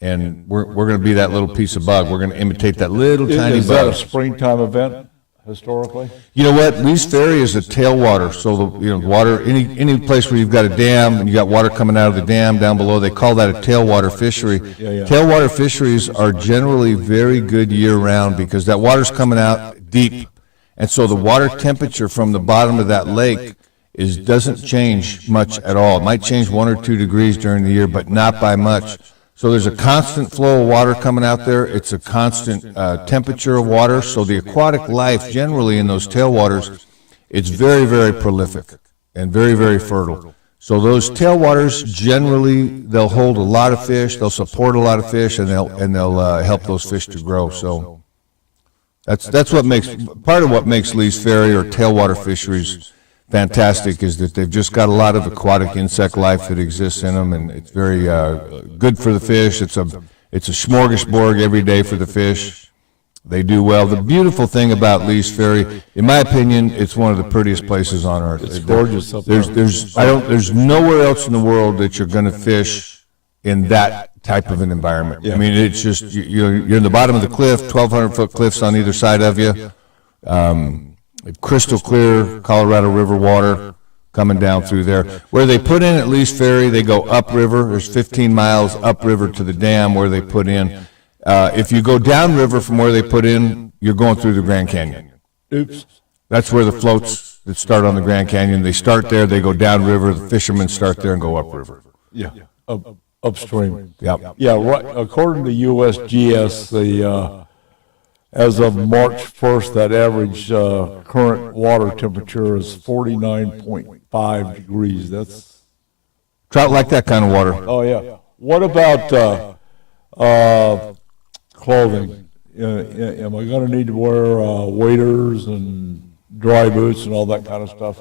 And we're going to be that little piece of bug. We're going to imitate that little tiny bug. Is that a springtime event historically? You know what? Lee's Ferry is a tailwater. So the water, any place where you've got a dam and you got water coming out of the dam down below, they call that a tailwater fishery. Yeah. Tailwater fisheries are generally very good year round because that water's coming out deep. And so the water temperature from the bottom of that lake doesn't change much at all. It might change 1 or 2 degrees during the year, but not by much. So there's a constant flow of water coming out there. It's a constant temperature of water. So the aquatic life generally in those tailwaters, it's very, very prolific and very, very fertile. So those tailwaters, generally, they'll hold a lot of fish, they'll support a lot of fish, and they'll help those fish to grow. So that's what makes, part of what makes Lee's Ferry or tailwater fisheries fantastic is that they've just got a lot of aquatic insect life that exists in them, and it's very good for the fish. It's a smorgasbord every day for the fish. They do well. The beautiful thing about Lee's Ferry, in my opinion, it's one of the prettiest places on earth. It's gorgeous up there. There's nowhere else in the world that you're going to fish in that type of an environment. I mean, it's just, you're in the bottom of the cliff, 1,200-foot cliffs on either side of you, crystal clear Colorado River water coming down through there. Where they put in at Lee's Ferry, they go upriver. There's 15 miles upriver to the dam where they put in. If you go downriver from where they put in, you're going through the Grand Canyon. Oops. That's where the floats that start on the Grand Canyon, they start there, they go downriver, the fishermen start there and go upriver. Yeah, upstream. Yep. Yeah, right. According to USGS, as of March 1st, that average current water temperature is 49.5 degrees. That's trout like that kind of water. Oh yeah. What about clothing? Am I going to need to wear waders and dry boots and all that kind of stuff?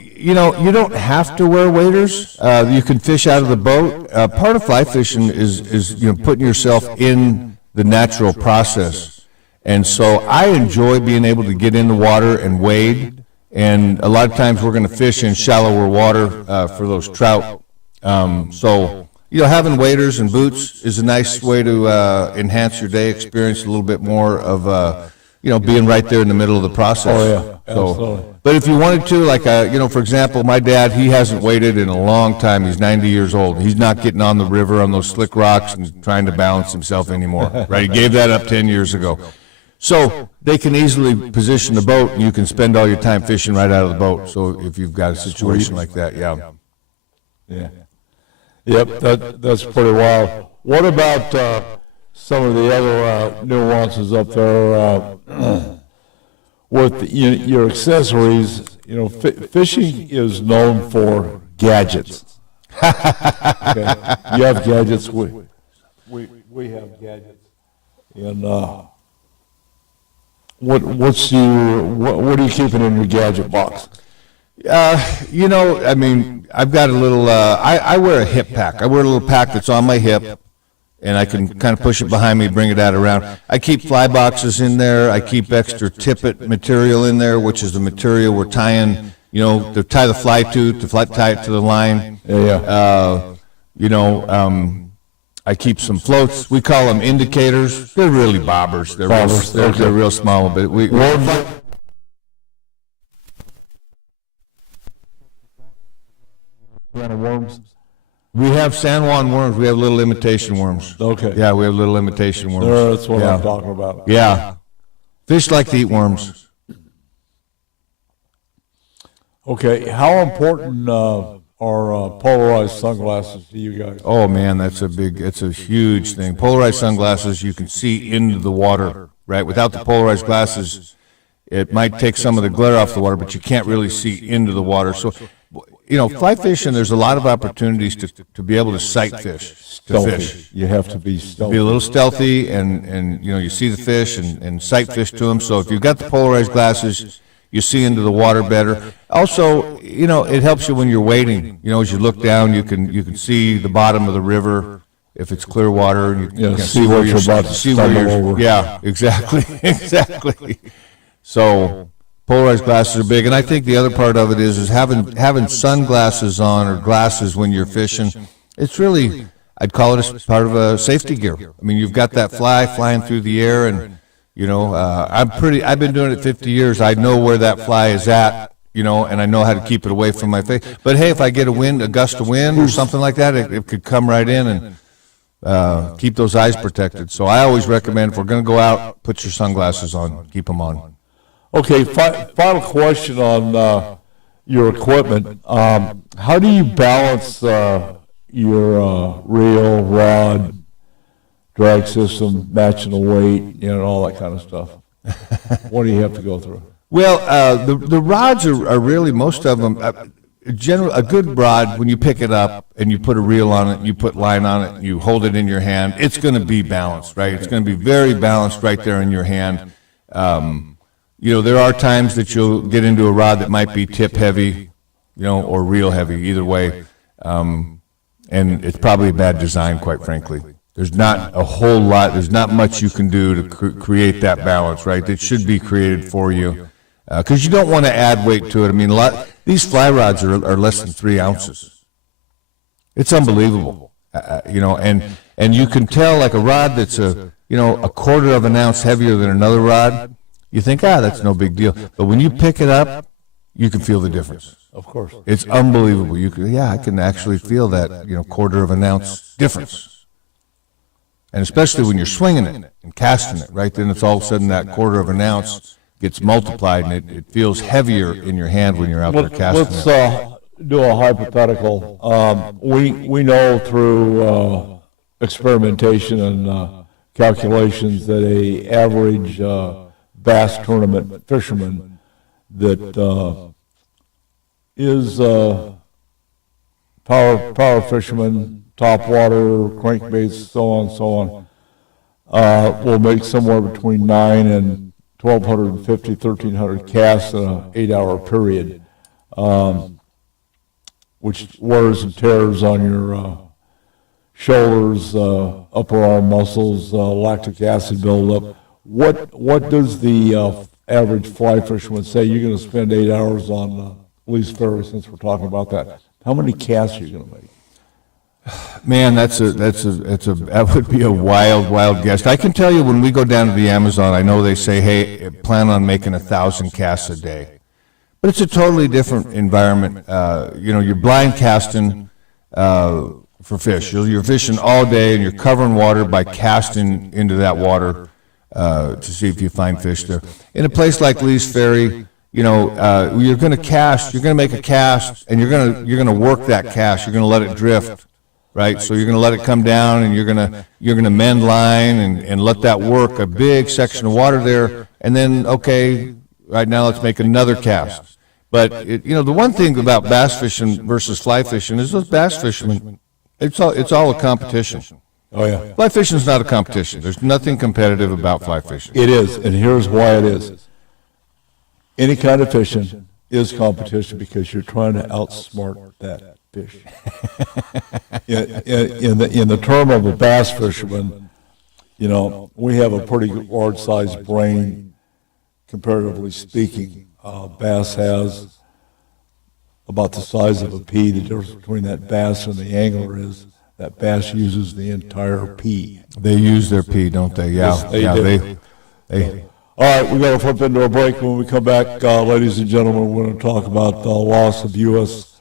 You don't have to wear waders. You can fish out of the boat. Part of fly fishing is putting yourself in the natural process. And so I enjoy being able to get in the water and wade. And a lot of times we're going to fish in shallower water for those trout. So having waders and boots is a nice way to enhance your day, experience a little bit more of, being right there in the middle of the process. Oh, yeah, absolutely. But if you wanted to, like, for example, my dad, he hasn't waded in a long time. He's 90 years old. He's not getting on the river on those slick rocks and trying to balance himself anymore, right? He gave that up 10 years ago. So they can easily position the boat, and you can spend all your time fishing right out of the boat. So if you've got a situation like that, yeah. Yep, that's pretty wild. What about some of the other nuances up there with your accessories? Fishing is known for gadgets. Okay. You have gadgets. We have gadgets. And what are you keeping in your gadget box? I've got a little, I wear a hip pack. I wear a little pack that's on my hip, and I can kind of push it behind me, bring it out around. I keep fly boxes in there. I keep extra tippet material in there, which is the material we're tying, to tie the fly to tie it to the line. I keep some floats. We call them indicators. They're really bobbers. They're real small, but worms. We have San Juan worms. We have little imitation worms. Okay. Yeah, we have little imitation worms. That's what I'm talking about. Yeah. Fish like to eat worms. Okay. How important are polarized sunglasses to you guys? Oh man, it's a huge thing. Polarized sunglasses, you can see into the water, right? Without the polarized glasses, it might take some of the glare off the water, but you can't really see into the water. So, fly fishing, there's a lot of opportunities to be able to sight fish, fish. You have to be stealthy. Be a little stealthy, and you see the fish and sight fish to them. So if you've got the polarized glasses, you see into the water better. Also, it helps you when you're wading. As you look down, you can see the bottom of the river if it's clear water, and you can see what you're about to stumble over. Yeah, exactly. So polarized glasses are big, and I think the other part of it is having sunglasses on or glasses when you're fishing. It's really, I'd call it as part of a safety gear. I mean, you've got that fly flying through the air, and I've been doing it 50 years. I know where that fly is at, and I know how to keep it away from my face. But hey, if I get a gust of wind or something like that, it could come right in and keep those eyes protected. So I always recommend, if we're going to go out, put your sunglasses on, keep them on. Okay, final question on your equipment. How do you balance your reel, rod, drag system, matching the weight, all that kind of stuff? What do you have to go through? Well, the rods are really, most of them, a good rod, when you pick it up and you put a reel on it, you put line on it, and you hold it in your hand, it's going to be balanced, right? It's going to be very balanced right there in your hand. There are times that you'll get into a rod that might be tip heavy, or reel heavy, either way. And it's probably a bad design, quite frankly. There's not a whole lot, there's not much you can do to create that balance, right? That should be created for you. Because you don't want to add weight to it. I mean, these fly rods are less than 3 ounces. It's unbelievable, and you can tell, like a rod that's a quarter of an ounce heavier than another rod. You think, that's no big deal. But when you pick it up, you can feel the difference. Of course, it's unbelievable. I can actually feel that quarter of an ounce difference. And especially when you're swinging it and casting it, right? Then it's all of a sudden that quarter of an ounce gets multiplied, and it feels heavier in your hand when you're out there casting Let's it. Do a hypothetical. We know through experimentation and calculations that a average bass tournament fisherman that is power fisherman, top water, crankbaits, so on, will make somewhere between 9 and 1,250, 1,300 casts in an 8-hour period, which wears and tears on your shoulders, upper arm muscles, lactic acid buildup. What does the average fly fisherman say? You're going to spend 8 hours on Lee's Ferry, since we're talking about that. How many casts are you going to make? Man, that would be a wild guess. I can tell you, when we go down to the Amazon, I know they say, hey, plan on making 1,000 casts a day. But it's a totally different environment. You're blind casting for fish. You're fishing all day, and you're covering water by casting into that water to see if you find fish there. In a place like Lee's Ferry, you're going to cast. You're going to make a cast, and you're going to work that cast. You're going to let it drift. Right, so you're going to let it come down, and you're going to mend line and let that work a big section of water there, and then right now let's make another cast. But the one thing about bass fishing versus fly fishing is those bass fishermen, it's all a competition. Oh yeah, fly fishing is not a competition. There's nothing competitive about fly fishing. It is, and here's why it is. Any kind of fishing is competition because you're trying to outsmart that fish. In the term of a bass fisherman, we have a pretty large sized brain, comparatively speaking. Bass has about the size of a pea. The difference between that bass and the angler is that bass uses the entire pea. They use their pea, don't they? Yeah, yes, they do. All right, we got to flip into a break. When we come back, ladies and gentlemen, we're going to talk about the loss of U.S.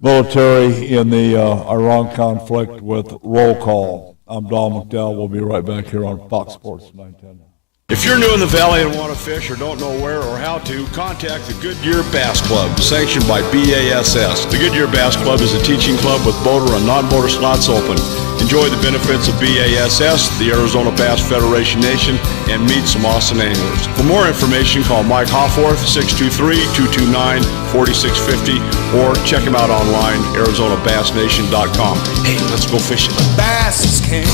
military in the Iran conflict with roll call. I'm Don McDowell. We'll be right back here on Fox Sports 910. If you're new in the valley and want to fish or don't know where or how to, contact the Goodyear Bass Club, sanctioned by BASS. The Goodyear Bass Club is a teaching club with motor and non-motor slots open. Enjoy the benefits of BASS, the Arizona Bass Federation Nation, and meet some awesome anglers. For more information, call Mike Hawforth, 623-229-4650, or check him out online, ArizonaBassNation.com. Hey, let's go fishing. Bass is king.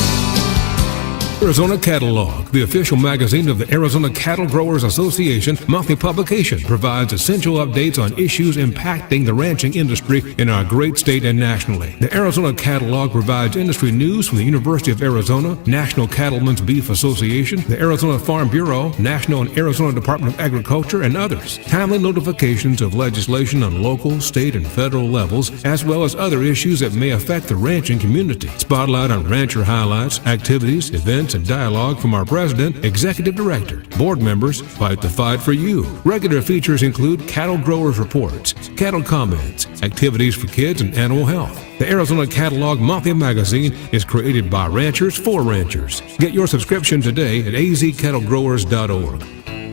Arizona Catalog, the official magazine of the Arizona Cattle Growers Association monthly publication, provides essential updates on issues impacting the ranching industry in our great state and nationally. The Arizona Catalog provides industry news from the University of Arizona, National Cattlemen's Beef Association, the Arizona Farm Bureau, National and Arizona Department of Agriculture, and others. Timely notifications of legislation on local, state, and federal levels, as well as other issues that may affect the ranching community. Spotlight on rancher highlights, activities, events, and dialogue from our president, executive director, board members, fight the fight for you. Regular features include cattle growers reports, cattle comments, activities for kids, and animal health. The Arizona Catalog monthly magazine is created by ranchers for ranchers. Get your subscription today at azcattlegrowers.org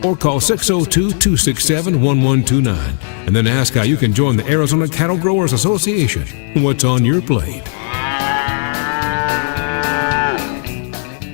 or call 602-267-1129 and then ask how you can join the Arizona Cattle Growers Association. What's on your plate?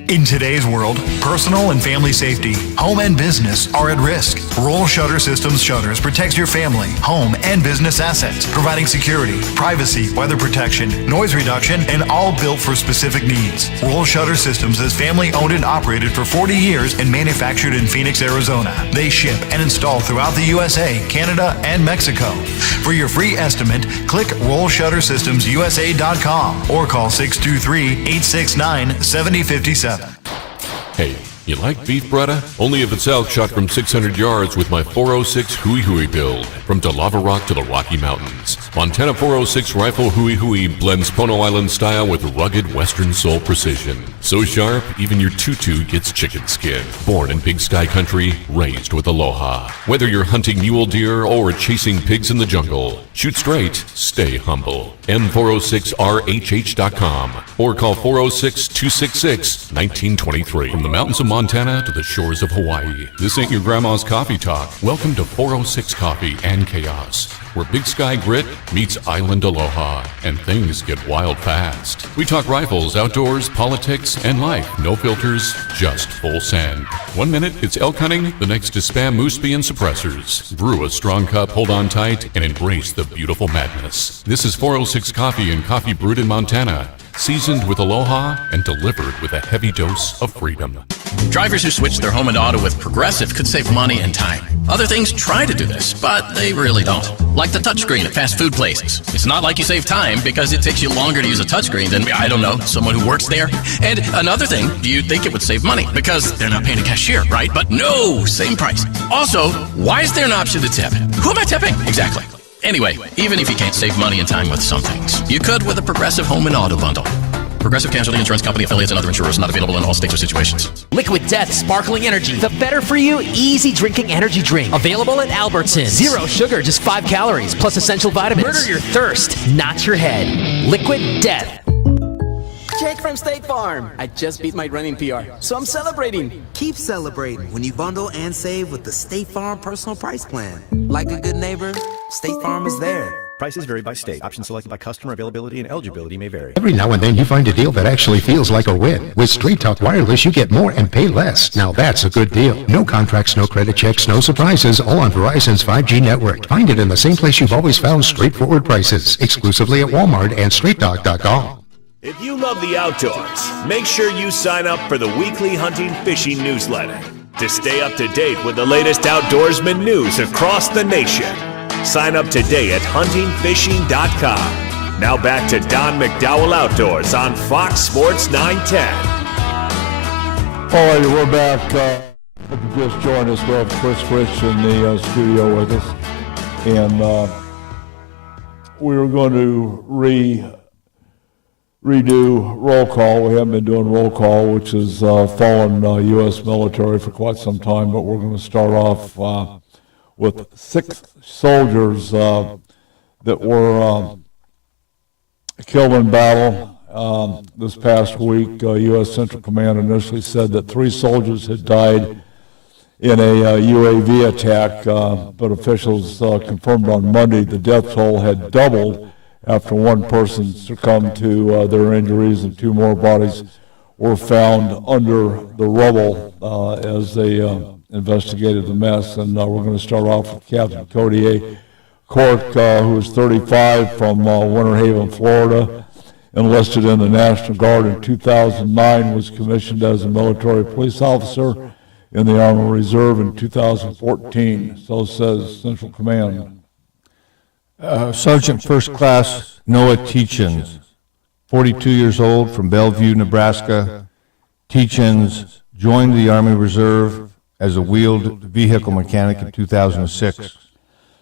In today's world, personal and family safety, home and business are at risk. Roll Shutter Systems shutters protects your family, home, and business assets, providing security, privacy, weather protection, noise reduction, and all built for specific needs. Roll Shutter Systems is family owned and operated for 40 years and manufactured in Phoenix, Arizona. They ship and install throughout the USA, Canada, and Mexico. For your free estimate, click RollShutterSystemsUSA.com or call 623-869-7057. Hey, you like beef Bretta? Only if it's outshot from 600 yards with my 406 Hui Hui build. From Lava Rock to the Rocky Mountains, Montana 406 Rifle Hui Hui blends Pono Island style with rugged Western Soul precision. So sharp, even your tutu gets chicken skin. Born in Big Sky Country, raised with aloha. Whether you're hunting mule deer or chasing pigs in the jungle, shoot straight, stay humble. M406RHH.com or call 406-266-1923. From the mountains of Montana to the shores of Hawaii, this ain't your grandma's coffee talk. Welcome to 406 Coffee and Chaos, where Big Sky grit meets island aloha, and things get wild fast. We talk rifles, outdoors, politics, and life. No filters, just full send. 1 minute it's elk hunting, the next is spam moose bee and suppressors. Brew a strong cup, hold on tight, and embrace the beautiful madness. This is 406 Coffee and coffee brewed in Montana, seasoned with aloha and delivered with a heavy dose of freedom. Drivers who switch their home and auto with Progressive could save money and time. Other things try to do this, but they really don't. Like the touchscreen at fast food places. It's not like you save time because it takes you longer to use a touchscreen than, I don't know, someone who works there. And another thing, you'd think it would save money because they're not paying a cashier, right? But no, same price. Also, why is there an option to tip? Who am I tipping? Exactly. Anyway, even if you can't save money and time with some things, you could with a Progressive Home and Auto Bundle. Progressive Casualty Insurance Company, affiliates, and other insurers not available in all states or situations. Liquid Death Sparkling Energy, the better for you, easy drinking energy drink. Available at Albertsons. 0 sugar, just 5 calories, plus essential vitamins. Murder your thirst, not your head. Liquid Death. Jake from State Farm. I just beat my running PR, so I'm celebrating. Keep celebrating when you bundle and save with the State Farm Personal Price Plan. Like a good neighbor, State Farm is there. Prices vary by state. Options selected by customer. Availability and eligibility may vary. Every now and then you find a deal that actually feels like a win. With Straight Talk Wireless, you get more and pay less. Now that's a good deal. No contracts, no credit checks, no surprises, all on Verizon's 5G network. Find it in the same place you've always found straightforward prices, exclusively at Walmart and StraightTalk.com. If you love the outdoors, make sure you sign up for the weekly hunting fishing newsletter to stay up to date with the latest outdoorsman news across the nation. Sign up today at huntingfishing.com. Now back to Don McDowell Outdoors on Fox Sports 910. All righty, we're back. If you just joined us, we have Chris Rich in the studio with us. And we were going to redo roll call. We haven't been doing roll call, which has fallen U.S. military for quite some time, but we're going to start off with 6 soldiers that were killed in battle this past week. U.S. Central Command initially said that 3 soldiers had died in a UAV attack, but officials confirmed on Monday the death toll had doubled after 1 person succumbed to their injuries and 2 more bodies were found under the rubble as they investigated the mess. And we're going to start off with Captain Cody A. Cork, who was 35 from Winter Haven, Florida, enlisted in the National Guard in 2009, was commissioned as a military police officer in the Army Reserve in 2014. So says Central Command. Sergeant First Class Noah Teachins, 42 years old, from Bellevue, Nebraska. Teachins joined the Army Reserve as a wheeled vehicle mechanic in 2006.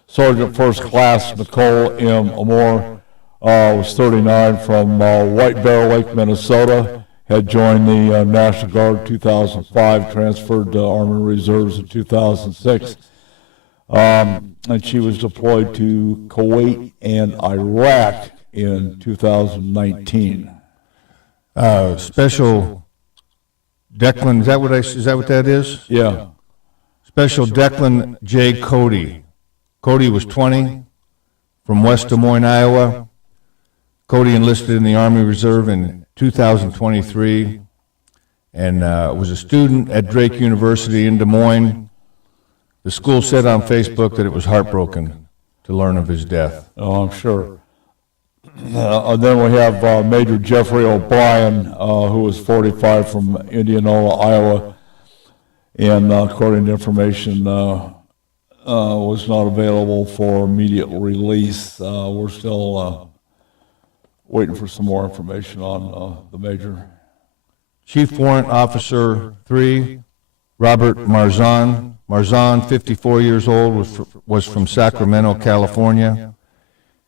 Sergeant First Class Nicole M. Amore was 39 from White Bear Lake, Minnesota, had joined the National Guard in 2005, transferred to Army Reserves in 2006, and she was deployed to Kuwait and Iraq in 2019. Special Declan, is that what that is? Yeah. Special Declan J. Cody. Cody was 20 from West Des Moines, Iowa. Cody enlisted in the Army Reserve in 2023 and was a student at Drake University in Des Moines. The school said on Facebook that it was heartbroken to learn of his death. Oh, I'm sure. And then we have Major Jeffrey O'Brien, who was 45 from Indianola, Iowa, and according to information, was not available for immediate release. We're still waiting for some more information on the major. Chief Warrant Officer 3, Robert Marzan. Marzan, 54 years old, was from Sacramento, California.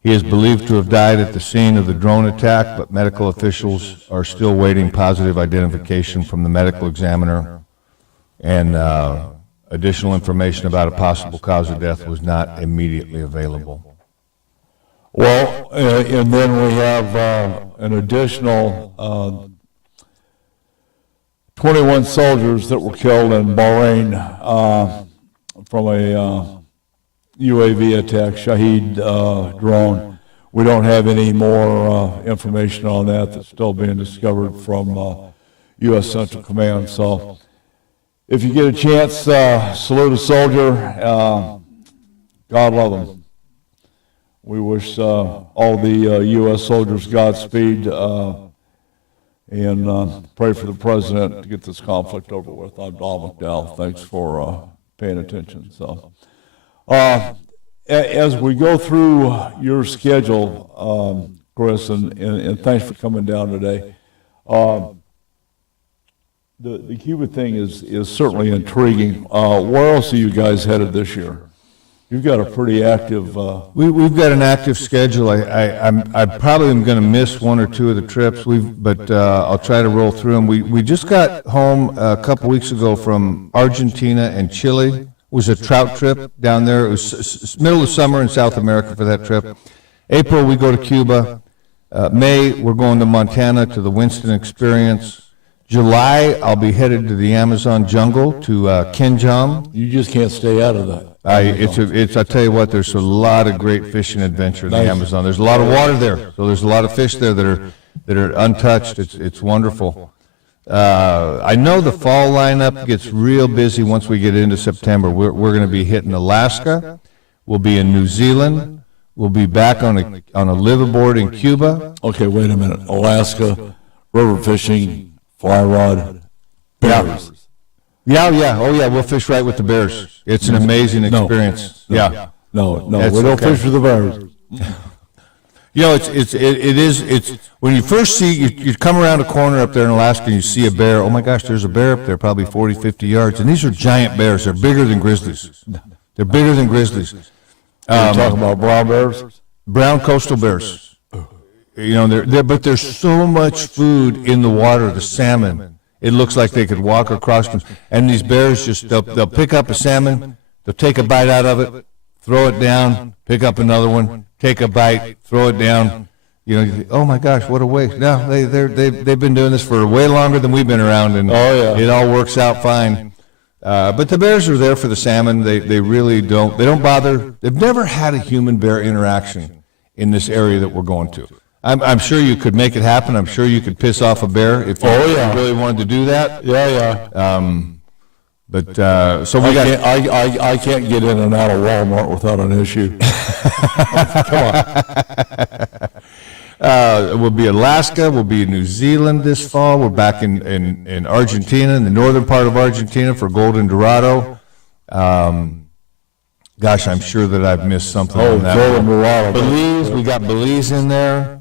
He is believed to have died at the scene of the drone attack, but medical officials are still waiting positive identification from the medical examiner, and additional information about a possible cause of death was not immediately available. Well, and then we have an additional 21 soldiers that were killed in Bahrain from a UAV attack, Shahed drone. We don't have any more information on that. That's still being discovered from U.S. Central Command. So if you get a chance, salute a soldier. God love them. We wish all the U.S. soldiers Godspeed. And pray for the president to get this conflict over with. I'm Don McDowell. Thanks for paying attention. So, as we go through your schedule, Chris, and thanks for coming down today. The Cuba thing is certainly intriguing. Where else are you guys headed this year? You've got a pretty active. We've got an active schedule. I probably am going to miss one or two of the trips. But I'll try to roll through them. We just got home a couple weeks ago from Argentina and Chile. It was a trout trip down there. It was middle of summer in South America for that trip. April we go to Cuba. May we're going to Montana to the Winston Experience. July I'll be headed to the Amazon jungle to Kenjam. You just can't stay out of that. I tell you what, there's a lot of great fishing adventure in the Amazon. There's a lot of water there, so there's a lot of fish there that are untouched. It's wonderful. I know the fall lineup gets real busy once we get into September. We're going to be hitting Alaska. We'll be in New Zealand. We'll be back on a liveaboard in Cuba. Okay, wait a minute. Alaska, river fishing, fly rod, bears. Yeah. Oh, yeah. We'll fish right with the bears. It's an amazing experience. No, we don't fish with the bears. You know, it's when you first see, you come around a corner up there in Alaska and you see a bear. Oh my gosh, there's a bear up there, probably 40, 50 yards. And these are giant bears. They're bigger than grizzlies. They're bigger than grizzlies. You're talking about brown bears? Brown coastal bears. You know, but there's so much food in the water, the salmon. It looks like they could walk across them. And these bears they'll pick up a salmon, they'll take a bite out of it, throw it down, pick up another one, take a bite, throw it down. You know, you think, oh my gosh, what a waste. No, they've been doing this for way longer than we've been around, and it all works out fine. But the bears are there for the salmon. They really don't bother. They've never had a human-bear interaction in this area that we're going to. I'm sure you could make it happen. I'm sure you could piss off a bear if you really wanted to do that. So we I can't get in and out of Walmart without an issue. Come on. We'll be Alaska. We'll be in New Zealand this fall. We're back in Argentina, in the northern part of Argentina for Golden Dorado. Gosh, I'm sure that I've missed something on that. Golden Dorado. Belize, we got Belize in there.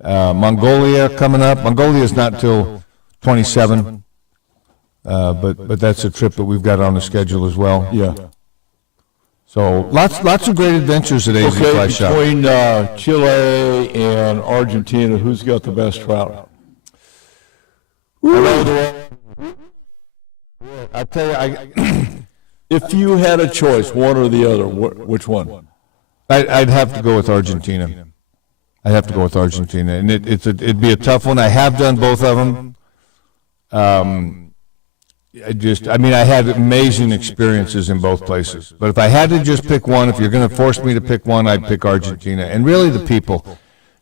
Mongolia coming up. Mongolia is not till 27, but that's a trip that we've got on the schedule as well. Yeah. So lots of great adventures at AZ Fly Shop. Between Chile and Argentina, who's got the best trout? I tell you, if you had a choice, one or the other, which one? I'd have to go with Argentina. And it'd be a tough one. I have done both of them. I had amazing experiences in both places. But if I had to just pick one, if you're going to force me to pick one, I'd pick Argentina. And really the people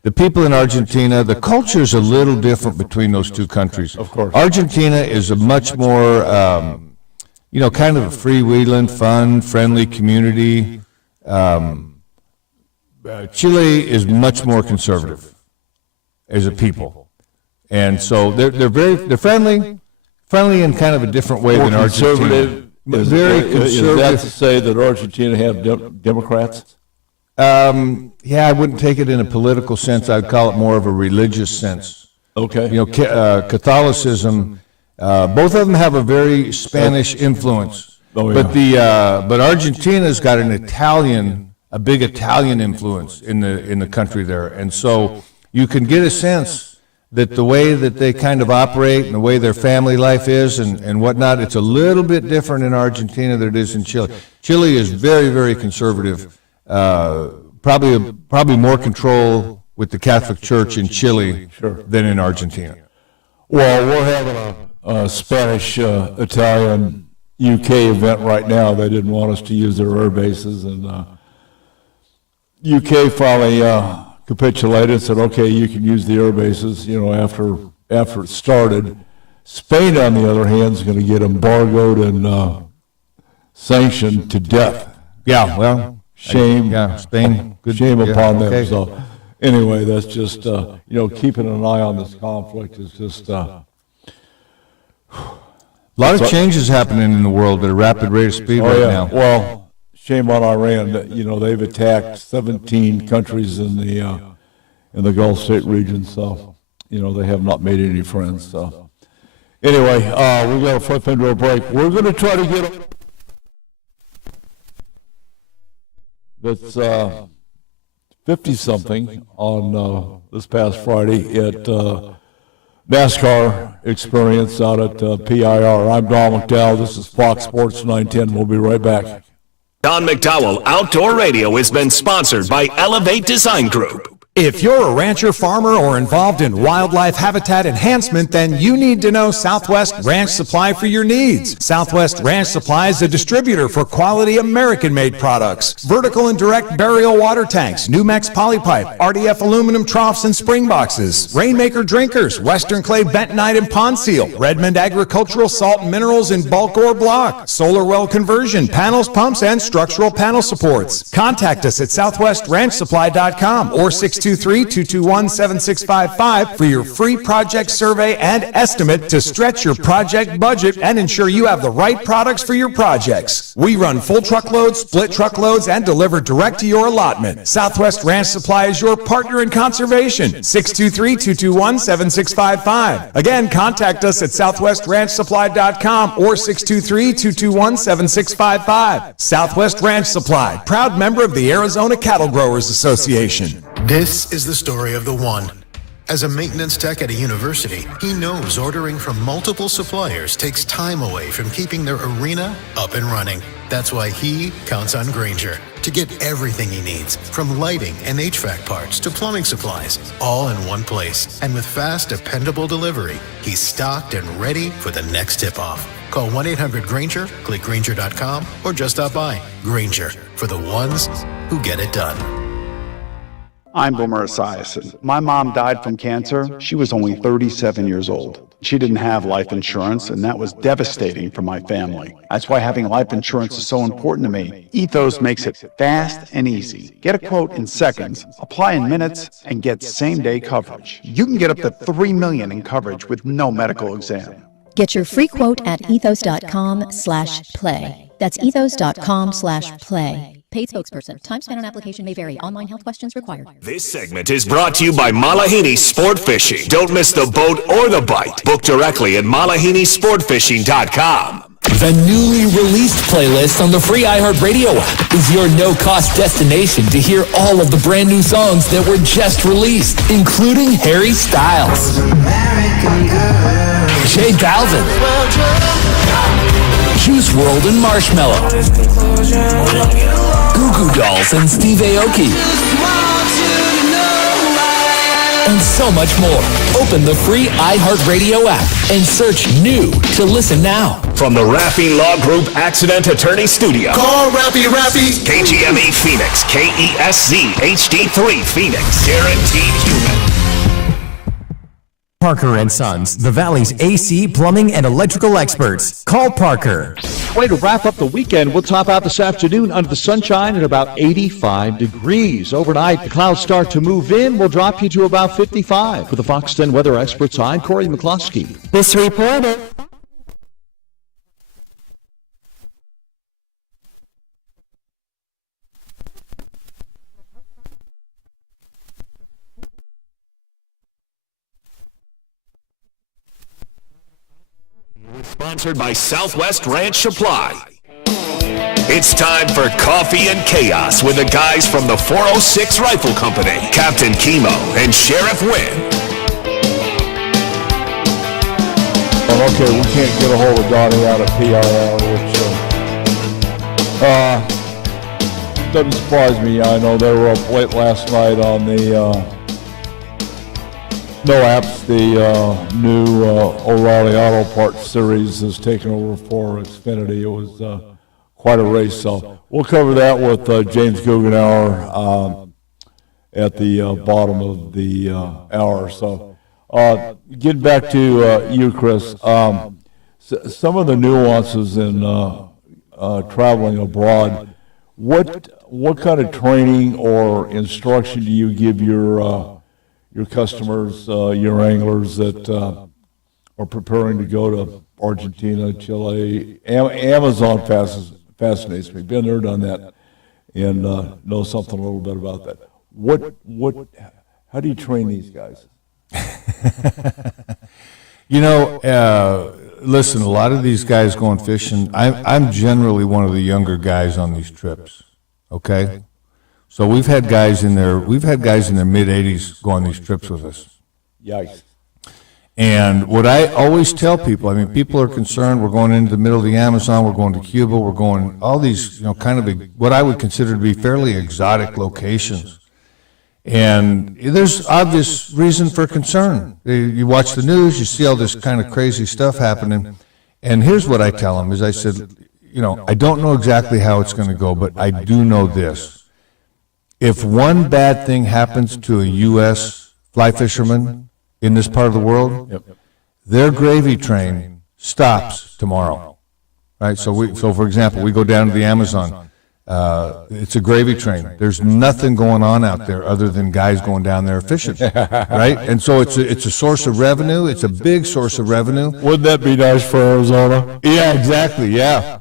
the people in Argentina, the culture is a little different between those two countries. Of course. Argentina is a much more, kind of a freewheeling, fun, friendly community. Chile is much more conservative as a people. And so they're friendly in kind of a different way than Argentina. Very conservative. Is that to say that Argentina have Democrats? Yeah, I wouldn't take it in a political sense. I'd call it more of a religious sense. Okay. Catholicism, both of them have a very Spanish influence. Oh, yeah. But Argentina's got a big Italian influence in the country there. And so you can get a sense that the way that they kind of operate and the way their family life is and whatnot, it's a little bit different in Argentina than it is in Chile. Chile is very, very conservative. Probably more control with the Catholic Church in Chile than in Argentina. Well, we're having a Spanish, Italian, UK event right now. They didn't want us to use their air bases, and UK finally capitulated and said, okay, you can use the air bases, after it started. Spain, on the other hand, is going to get embargoed and sanctioned to death. Yeah, well, shame. Spain. Good, shame upon them. okay. So, anyway, that's just keeping an eye on this conflict is just. A lot of changes happening in the world at a rapid rate of speed right now. Well, shame on Iran. They've attacked 17 countries in the Gulf State region. So, they have not made any friends. So, anyway, we've got to flip into a break. We're going to try to get. That's 50-something on this past Friday at NASCAR experience out at PIR. I'm Don McDowell. This is Fox Sports 910. We'll be right back. Don McDowell Outdoor Radio has been sponsored by Elevate Design Group. If you're a rancher, farmer, or involved in wildlife habitat enhancement, then you need to know Southwest Ranch Supply for your needs. Southwest Ranch Supply is a distributor for quality American-made products. Vertical and direct burial water tanks, Numex polypipe, RDF aluminum troughs and spring boxes, Rainmaker drinkers, Western Clay bentonite and pond seal, Redmond agricultural salt and minerals in bulk or block, solar well conversion, panels, pumps, and structural panel supports. Contact us at southwestranchsupply.com or 623-221-7655 for your free project survey and estimate to stretch your project budget and ensure you have the right products for your projects. We run full truckloads, split truckloads, and deliver direct to your allotment. Southwest Ranch Supply is your partner in conservation. 623-221-7655. Again, contact us at southwestranchsupply.com or 623-221-7655. Southwest Ranch Supply, proud member of the Arizona Cattle Growers Association. This is the story of the one. As a maintenance tech at a university, he knows ordering from multiple suppliers takes time away from keeping their arena up and running. That's why he counts on Grainger to get everything he needs, from lighting and HVAC parts to plumbing supplies, all in one place. And with fast, dependable delivery, he's stocked and ready for the next tip-off. Call 1-800-GRAINGER, click Grainger.com, or just stop by. Grainger, for the ones who get it done. I'm Boomer Esiason. My mom died from cancer. She was only 37 years old. She didn't have life insurance, and that was devastating for my family. That's why having life insurance is so important to me. Ethos makes it fast and easy. Get a quote in seconds, apply in minutes, and get same-day coverage. You can get up to $3 million in coverage with no medical exam. Get your free quote at ethos.com/play. That's ethos.com/play. Paid spokesperson. Time spent on application may vary. Online health questions required. This segment is brought to you by Malahini Sport Fishing. Don't miss the boat or the bite. Book directly at malahinisportfishing.com. The newly released playlist on the free iHeartRadio app is your no-cost destination to hear all of the brand new songs that were just released, including Harry Styles, J Balvin, Juice WRLD and Marshmello, Goo Goo Dolls and Steve Aoki, and so much more. Open the free iHeartRadio app and search new to listen now. From the Raffy Law Group Accident Attorney Studio. Call Raffy. KGME Phoenix, KESZ HD3 Phoenix. Guaranteed human. Parker & Sons, the Valley's AC, plumbing, and electrical experts. Call Parker. Way to wrap up the weekend. We'll top out this afternoon under the sunshine at about 85 degrees. Overnight, the clouds start to move in. We'll drop you to about 55. For the Fox 10 weather experts, I'm Corey McCloskey. This report is... Sponsored by Southwest Ranch Supply. It's time for Coffee and Chaos with the guys from the 406 Rifle Company, Captain Chemo and Sheriff Wynn. Okay, we can't get a hold of Donnie out of PIR, which doesn't surprise me. I know they were up late last night on the No Apps, the new O'Reilly Auto Parts series is taking over for Xfinity. It was quite a race, so we'll cover that with James Guggenauer at the bottom of the hour. So getting back to you, Chris, some of the nuances in traveling abroad, what kind of training or instruction do you give your customers, your anglers that are preparing to go to Argentina, Chile? Amazon fascinates me. Been there, done that, and know something a little bit about that. How do you train these guys? Listen, a lot of these guys going fishing, I'm generally one of the younger guys on these trips, okay? So we've had guys in their mid-80s go on these trips with us. Yikes. And what I always tell people, I mean, people are concerned, we're going into the middle of the Amazon, we're going to Cuba, we're going all these, kind of what I would consider to be fairly exotic locations. And there's obvious reason for concern. You watch the news, you see all this kind of crazy stuff happening. And here's what I tell them, is I said, I don't know exactly how it's going to go, but I do know this. If one bad thing happens to a U.S. fly fisherman in this part of the world, their gravy train stops tomorrow, right? So for example, we go down to the Amazon. It's a gravy train. There's nothing going on out there other than guys going down there fishing, right? And so it's a source of revenue. It's a big source of revenue. Wouldn't that be nice for Arizona? Yeah, exactly. Yeah.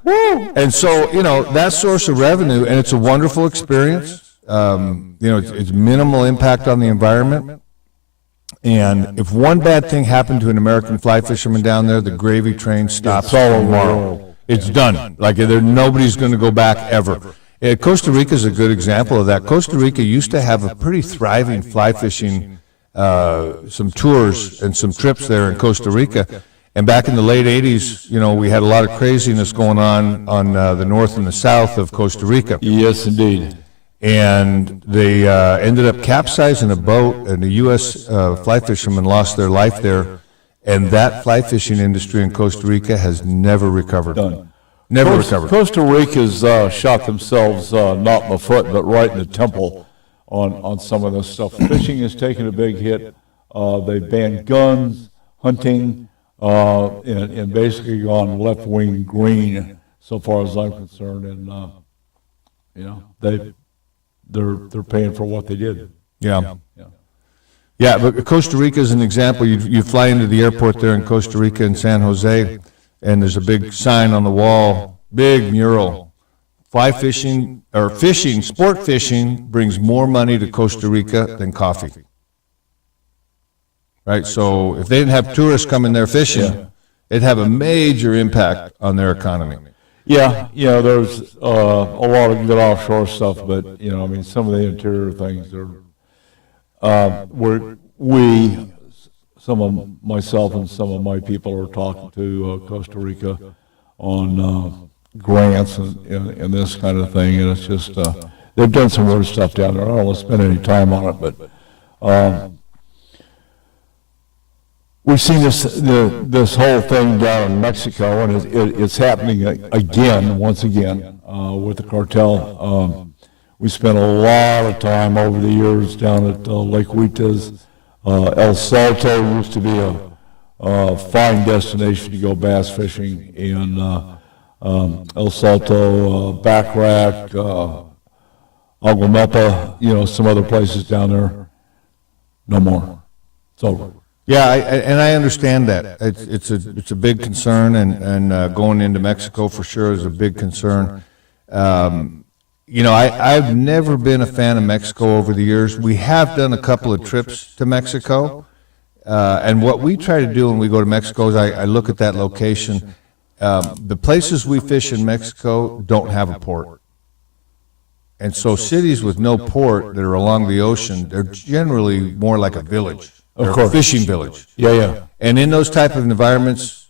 And so that source of revenue, and it's a wonderful experience. It's minimal impact on the environment. And if one bad thing happened to an American fly fisherman down there, the gravy train stops tomorrow. It's done. Like nobody's going to go back ever. Costa Rica is a good example of that. Costa Rica used to have a pretty thriving fly fishing, some tours and some trips there in Costa Rica. And back in the late 80s, we had a lot of craziness going on the north and the south of Costa Rica. Yes, indeed. And they ended up capsizing a boat, and a U.S. Fly fisherman lost their life there. And that fly fishing industry in Costa Rica has never recovered. Never recovered. Costa Rica's shot themselves not in the foot, but right in the temple on some of this stuff. Fishing has taken a big hit. They banned guns, hunting, and basically gone left-wing green, so far as I'm concerned. And they're paying for what they did. Yeah, but Costa Rica is an example. You fly into the airport there in Costa Rica in San Jose, and there's a big sign on the wall, big mural. Fly fishing, or fishing, sport fishing brings more money to Costa Rica than coffee. Right, so if they didn't have tourists coming there fishing, it'd have a major impact on their economy. Yeah, there's a lot of good offshore stuff, but, some of the interior things are... some of myself and some of my people are talking to Costa Rica on grants and this kind of thing, and it's just, they've done some weird stuff down there. I don't want to spend any time on it, but We've seen this whole thing down in Mexico, and it's happening again, once again, with the cartel. We spent a lot of time over the years down at Lake Huitas. El Salto used to be a fine destination to go bass fishing, and El Salto, Backrack, Aguamelpa, some other places down there. No more. It's over. Yeah, and I understand that. It's a big concern, and going into Mexico for sure is a big concern. I've never been a fan of Mexico over the years. We have done a couple of trips to Mexico, and what we try to do when we go to Mexico is I look at that location. The places we fish in Mexico don't have a port. And so cities with no port that are along the ocean, they're generally more like a village. Of course. A fishing village. Yeah. And in those type of environments,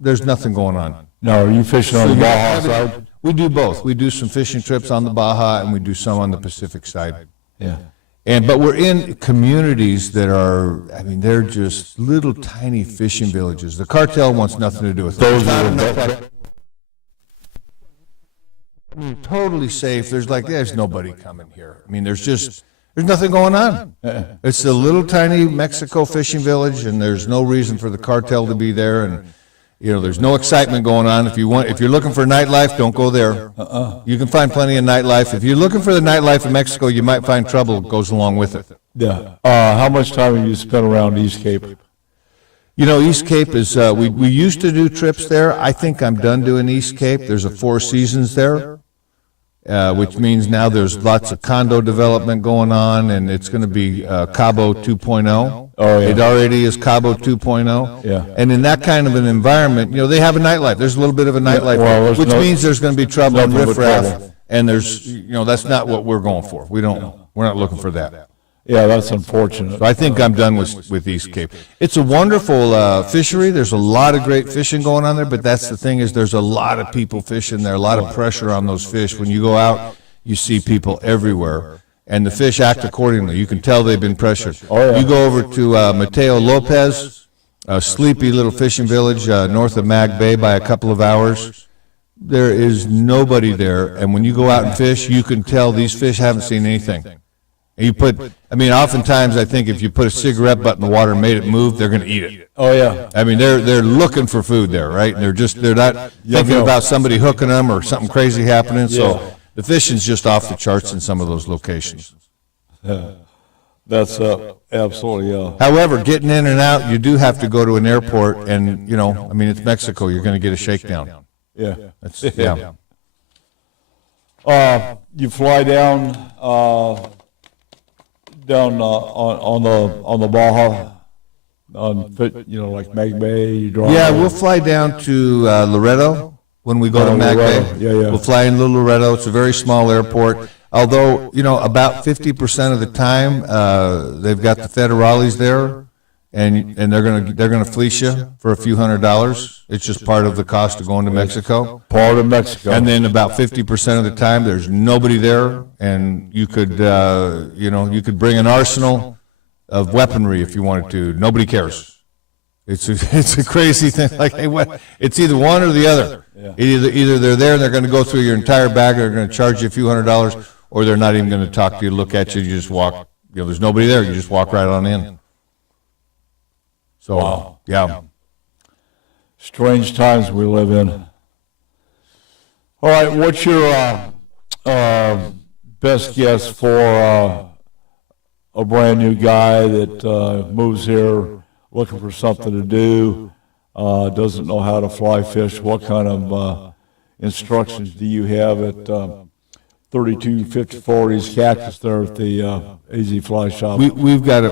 there's nothing going on. No, are you fishing on the Baja side? We do both. We do some fishing trips on the Baja, and we do some on the Pacific side. Yeah. But we're in communities that are, they're just little tiny fishing villages. The cartel wants nothing to do with those. Totally safe. There's nobody coming here. There's nothing going on. It's a little tiny Mexico fishing village, and there's no reason for the cartel to be there. And there's no excitement going on. If you're looking for nightlife, don't go there. You can find plenty of nightlife. If you're looking for the nightlife in Mexico, you might find trouble that goes along with it. Yeah. How much time have you spent around East Cape? East Cape is, we used to do trips there. I think I'm done doing East Cape. There's a Four Seasons there, which means now there's lots of condo development going on, and it's going to be Cabo 2.0. Oh, yeah. It already is Cabo 2.0. Yeah. And in that kind of an environment, they have a nightlife. There's a little bit of a nightlife, which means there's going to be trouble and riffraff. And there's, that's not what we're going for. We're not looking for that. Yeah, that's unfortunate. So I think I'm done with East Cape. It's a wonderful fishery. There's a lot of great fishing going on there, but that's the thing is there's a lot of people fishing there, a lot of pressure on those fish. When you go out, you see people everywhere, and the fish act accordingly. You can tell they've been pressured. You go over to Mateo Lopez, a sleepy little fishing village north of Mag Bay by a couple of hours. There is nobody there, and when you go out and fish, you can tell these fish haven't seen anything. And oftentimes I think if you put a cigarette butt in the water and made it move, they're going to eat it. Oh, yeah. They're looking for food there, right? And they're not thinking about somebody hooking them or something crazy happening. So the fishing's just off the charts in some of those locations. Yeah. That's absolutely. However, getting in and out, you do have to go to an airport, and it's Mexico. You're going to get a shakedown. Yeah. You fly down on the Baja, like Mag Bay. You drive. Yeah, we'll fly down to Laredo when we go to Mag Bay. Yeah. We'll fly in Little Laredo. It's a very small airport. Although about 50% of the time they've got the federales there, and they're gonna fleece you for a few $100s. It's just part of the cost of going to Mexico. Part of Mexico. And then about 50% of the time there's nobody there, and you could you could bring an arsenal of weaponry if you wanted to. Nobody cares. It's a crazy thing. Like, hey, what? It's either one or the other. Yeah. Either they're there and they're going to go through your entire bag, or they're going to charge you a few $100s, or they're not even going to talk to you, look at you. You just walk. There's nobody there. You just walk right on in. So, wow. Yeah. Strange times we live in. All right, what's your best guess for a brand new guy that moves here looking for something to do, doesn't know how to fly fish? What kind of instructions do you have at 325040's Cactus there at the AZ Fly Shop? We've got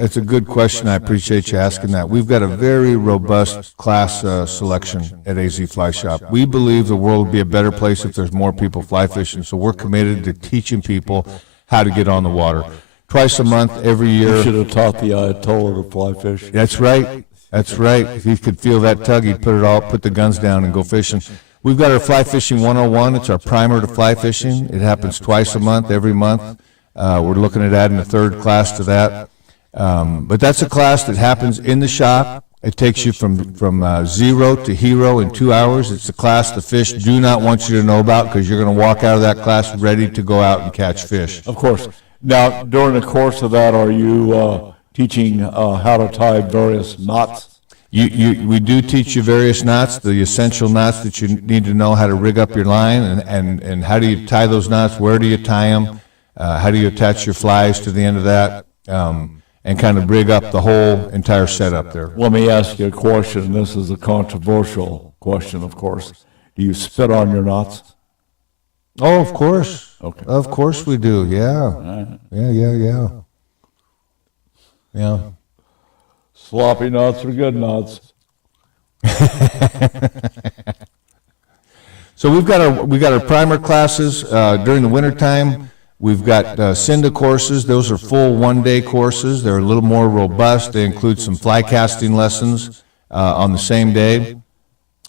it's a good question. I appreciate you asking that. We've got a very robust class selection at AZ Fly Shop. We believe the world would be a better place if there's more people fly fishing, so we're committed to teaching people how to get on the water. Twice a month, every year. You should have taught the Ayatollah to fly fish. That's right. If he could feel that tug, he'd put the guns down and go fishing. We've got our Fly Fishing 101. It's our primer to fly fishing. It happens twice a month, every month. We're looking at adding a third class to that. But that's a class that happens in the shop. It takes you from zero to hero in 2 hours. It's a class the fish do not want you to know about because you're going to walk out of that class ready to go out and catch fish. Of course. Now, during the course of that, are you teaching how to tie various knots? We do teach you various knots, the essential knots that you need to know how to rig up your line, and how do you tie those knots, where do you tie them, how do you attach your flies to the end of that, and kind of rig up the whole entire setup there. Let me ask you a question. This is a controversial question, of course. Do you spit on your knots? Oh, of course. Okay. Of course we do, yeah. Yeah. Sloppy knots are good knots. So we've got our primer classes during the wintertime. We've got Cinda courses. Those are full one-day courses. They're a little more robust. They include some fly casting lessons on the same day.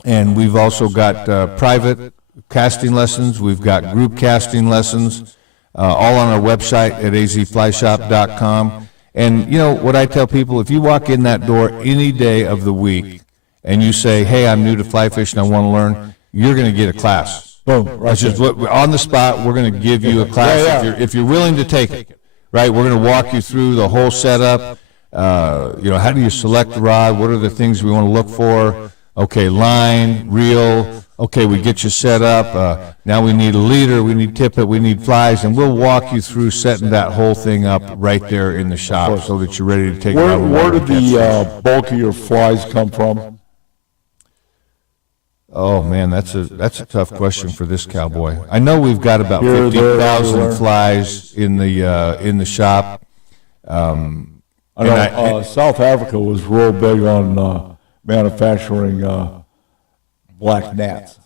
And we've also got private casting lessons. We've got group casting lessons, all on our website at azflyshop.com. And, you know, what I tell people, if you walk in that door any day of the week and you say, hey, I'm new to fly fishing, I want to learn, you're going to get a class. Boom. Right. Just on the spot, we're going to give you a class if you're willing to take it. Right? We're going to walk you through the whole setup. You know, how do you select the rod? What are the things we want to look for? Okay, line, reel. Okay, we get you set up. Now we need a leader, we need tippet, we need flies, and we'll walk you through setting that whole thing up right there in the shop so that you're ready to take it out. Where did the bulk of your flies come from? Oh man, that's a tough question for this cowboy. I know we've got about 50,000 flies in the shop. I know South Africa was real big on manufacturing black gnats.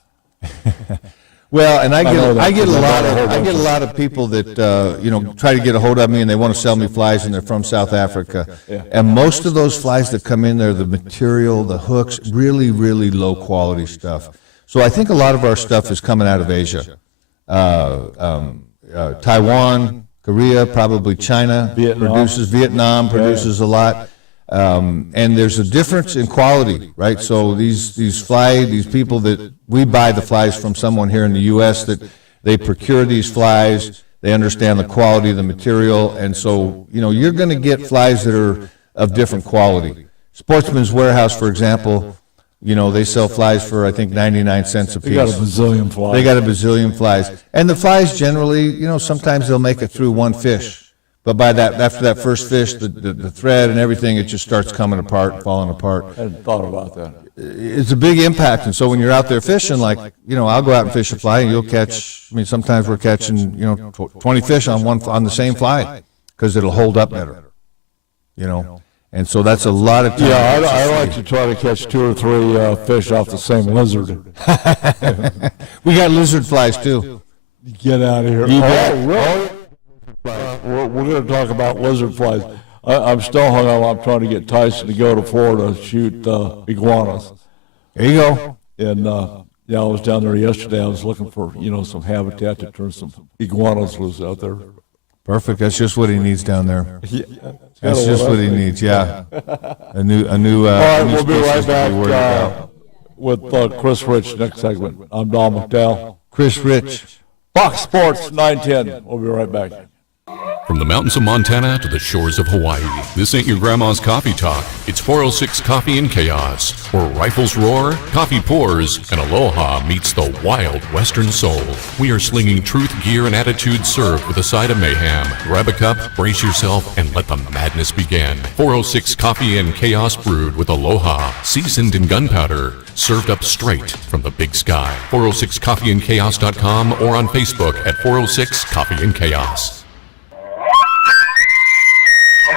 Well, and I get a lot of people that you know, try to get a hold of me and they want to sell me flies and they're from South Africa. Yeah. And most of those flies that come in there, the material, the hooks, really, really low quality stuff. So I think a lot of our stuff is coming out of Asia, Taiwan, Korea, probably China Vietnam produces a lot. And there's a difference in quality, right? So these people that we buy the flies from someone here in the U.S. that they procure these flies, they understand the quality of the material, and so, you know, you're going to get flies that are of different quality. Sportsman's Warehouse, for example, you know, they sell flies for, I think, 99 cents a piece. They got a bazillion flies. They got a bazillion flies. And the flies generally, you know, sometimes they'll make it through one fish. But after that first fish, the thread and everything, it just starts coming apart, falling apart. I hadn't thought about that. It's a big impact, and so when you're out there fishing, like, you know, I'll go out and fish a fly, and you'll catch, I mean, sometimes we're catching, you know, 20 fish on the same fly, because it'll hold up better, you know. And so that's a lot of time. Yeah, I like to try to catch 2 or 3 fish off the same lizard. We got lizard flies, too. Get out of here. Really? We're going to talk about lizard flies. I'm still hung up. I'm trying to get Tyson to go to Florida to shoot iguanas. There you go. And yeah, I was down there yesterday. I was looking for, you know, some habitat to turn some iguanas loose out there. Perfect. That's just what he needs down there. Yeah. That's just what he needs. Yeah. A new. All right, we'll be right back with Chris Rich next segment. I'm Don McDowell. Chris Rich. Fox Sports 910. We'll be right back. From the mountains of Montana to the shores of Hawaii, this ain't your grandma's coffee talk. It's 406 Coffee and Chaos, where rifles roar, coffee pours, and aloha meets the wild western soul. We are slinging truth, gear, and attitude served with a side of mayhem. Grab a cup, brace yourself, and let the madness begin. 406 Coffee and Chaos brewed with aloha, seasoned in gunpowder, served up straight from the big sky. 406coffeeandchaos.com or on Facebook at 406 Coffee and Chaos.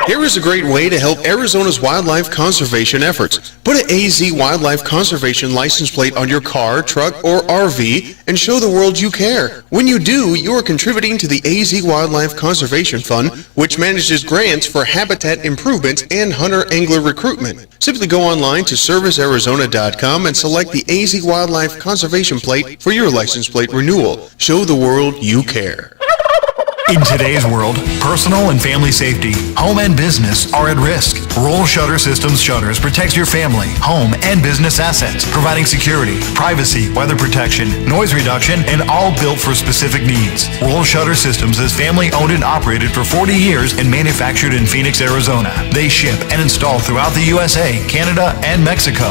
Here is a great way to help Arizona's wildlife conservation efforts. Put an AZ Wildlife Conservation license plate on your car, truck, or RV and show the world you care. When you do, you are contributing to the AZ Wildlife Conservation Fund, which manages grants for habitat improvements and hunter-angler recruitment. Simply go online to servicearizona.com and select the AZ Wildlife Conservation plate for your license plate renewal. Show the world you care. In today's world, personal and family safety, home and business are at risk. Roll Shutter Systems Shutters protects your family, home, and business assets, providing security, privacy, weather protection, noise reduction, and all built for specific needs. Roll Shutter Systems is family owned and operated for 40 years and manufactured in Phoenix, Arizona. They ship and install throughout the USA, Canada, and Mexico.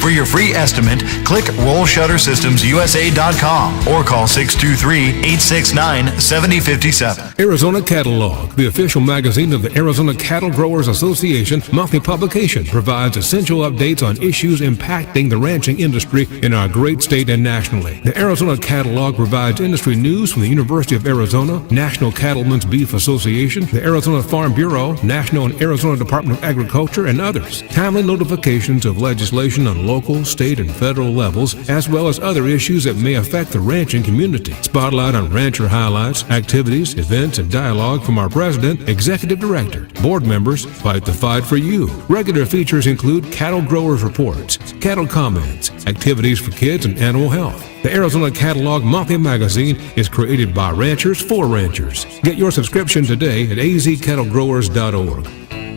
For your free estimate, click rollshuttersystemsusa.com or call 623-869-7057. Arizona Catalog, the official magazine of the Arizona Cattle Growers Association monthly publication, provides essential updates on issues impacting the ranching industry in our great state and nationally. The Arizona Catalog provides industry news from the University of Arizona, National Cattlemen's Beef Association, the Arizona Farm Bureau, National and Arizona Department of Agriculture, and others. Timely notifications of legislation on local, state, and federal levels, as well as other issues that may affect the ranching community. Spotlight on rancher highlights, activities, events, and dialogue from our president, executive director, board members, fight the fight for you. Regular features include cattle growers reports, cattle comments, activities for kids, and animal health. The Arizona Catalog monthly magazine is created by ranchers for ranchers. Get your subscription today at azcattlegrowers.org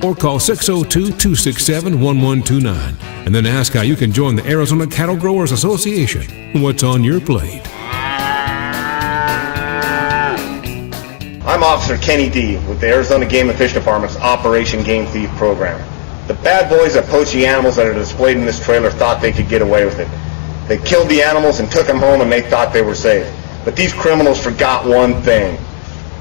or call 602-267-1129 and then ask how you can join the Arizona Cattle Growers Association. What's on your plate? I'm Officer Kenny D. with the Arizona Game and Fish Department's Operation Game Thief program. The bad boys that poach the animals that are displayed in this trailer thought they could get away with it. They killed the animals and took them home and they thought they were safe. But these criminals forgot one thing.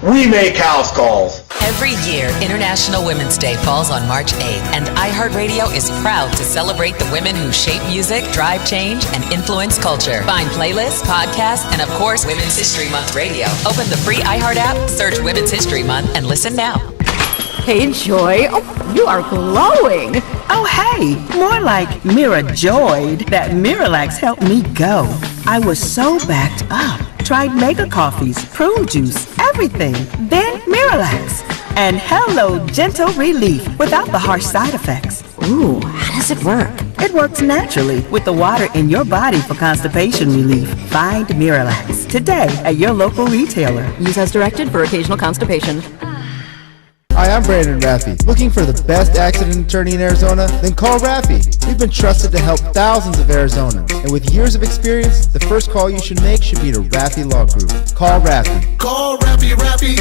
We make house calls. Every year, International Women's Day falls on March 8th, and iHeartRadio is proud to celebrate the women who shape music, drive change, and influence culture. Find playlists, podcasts, and of course, Women's History Month radio. Open the free iHeart app, search Women's History Month, and listen now. Hey, Joy. Oh, you are glowing. Oh, hey, more like Mira joyed that Miralax helped me go. I was so backed up. Tried mega coffees, prune juice, everything. Then Miralax. And hello, gentle relief without the harsh side effects. Ooh, how does it work? It works naturally with the water in your body for constipation relief. Find Miralax today at your local retailer. Use as directed for occasional constipation. Hi, I'm Brandon Raffy. Looking for the best accident attorney in Arizona? Then call Raffy. We've been trusted to help thousands of Arizonans. And with years of experience, the first call you should make should be to Raffy Law Group. Call Raffy. Call Raffy, Raffy.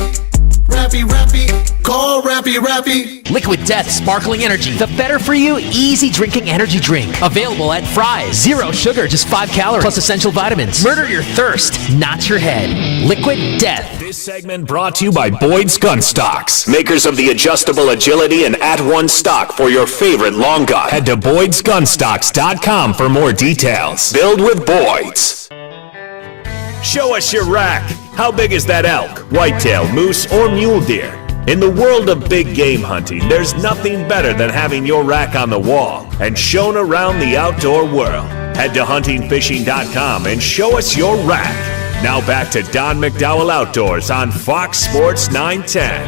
Raffy, Raffy. Call Raffy, Raffy. Liquid Death Sparkling Energy, the better for you, easy drinking energy drink. Available at Fry's. 0 sugar, just 5 calories, plus essential vitamins. Murder your thirst, not your head. Liquid Death. This segment brought to you by Boyd's Gun Stocks, makers of the adjustable agility and at-one stock for your favorite long gun. Head to Boyd'sGunstocks.com for more details. Build with Boyd's. Show us your rack. How big is that elk, whitetail, moose, or mule deer? In the world of big game hunting, there's nothing better than having your rack on the wall and shown around the outdoor world. Head to huntingfishing.com and show us your rack. Now back to Don McDowell Outdoors on Fox Sports 910.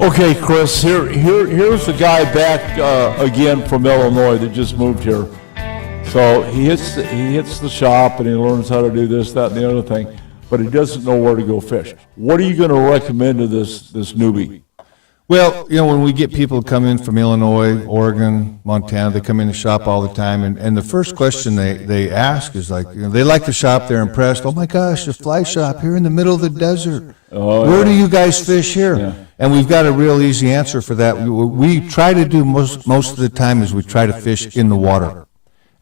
Okay, Chris, here's the guy back again from Illinois that just moved here. So he hits the shop and he learns how to do this, that, and the other thing, but he doesn't know where to go fish. What are you going to recommend to this newbie? Well, you know, when we get people come in from Illinois, Oregon, Montana, they come in the shop all the time, and the first question they ask is like, you know, they like the shop, they're impressed. Oh my gosh, a fly shop here in the middle of the desert. Where do you guys fish here? Yeah. And we've got a real easy answer for that. We try to do most of the time is we try to fish in the water.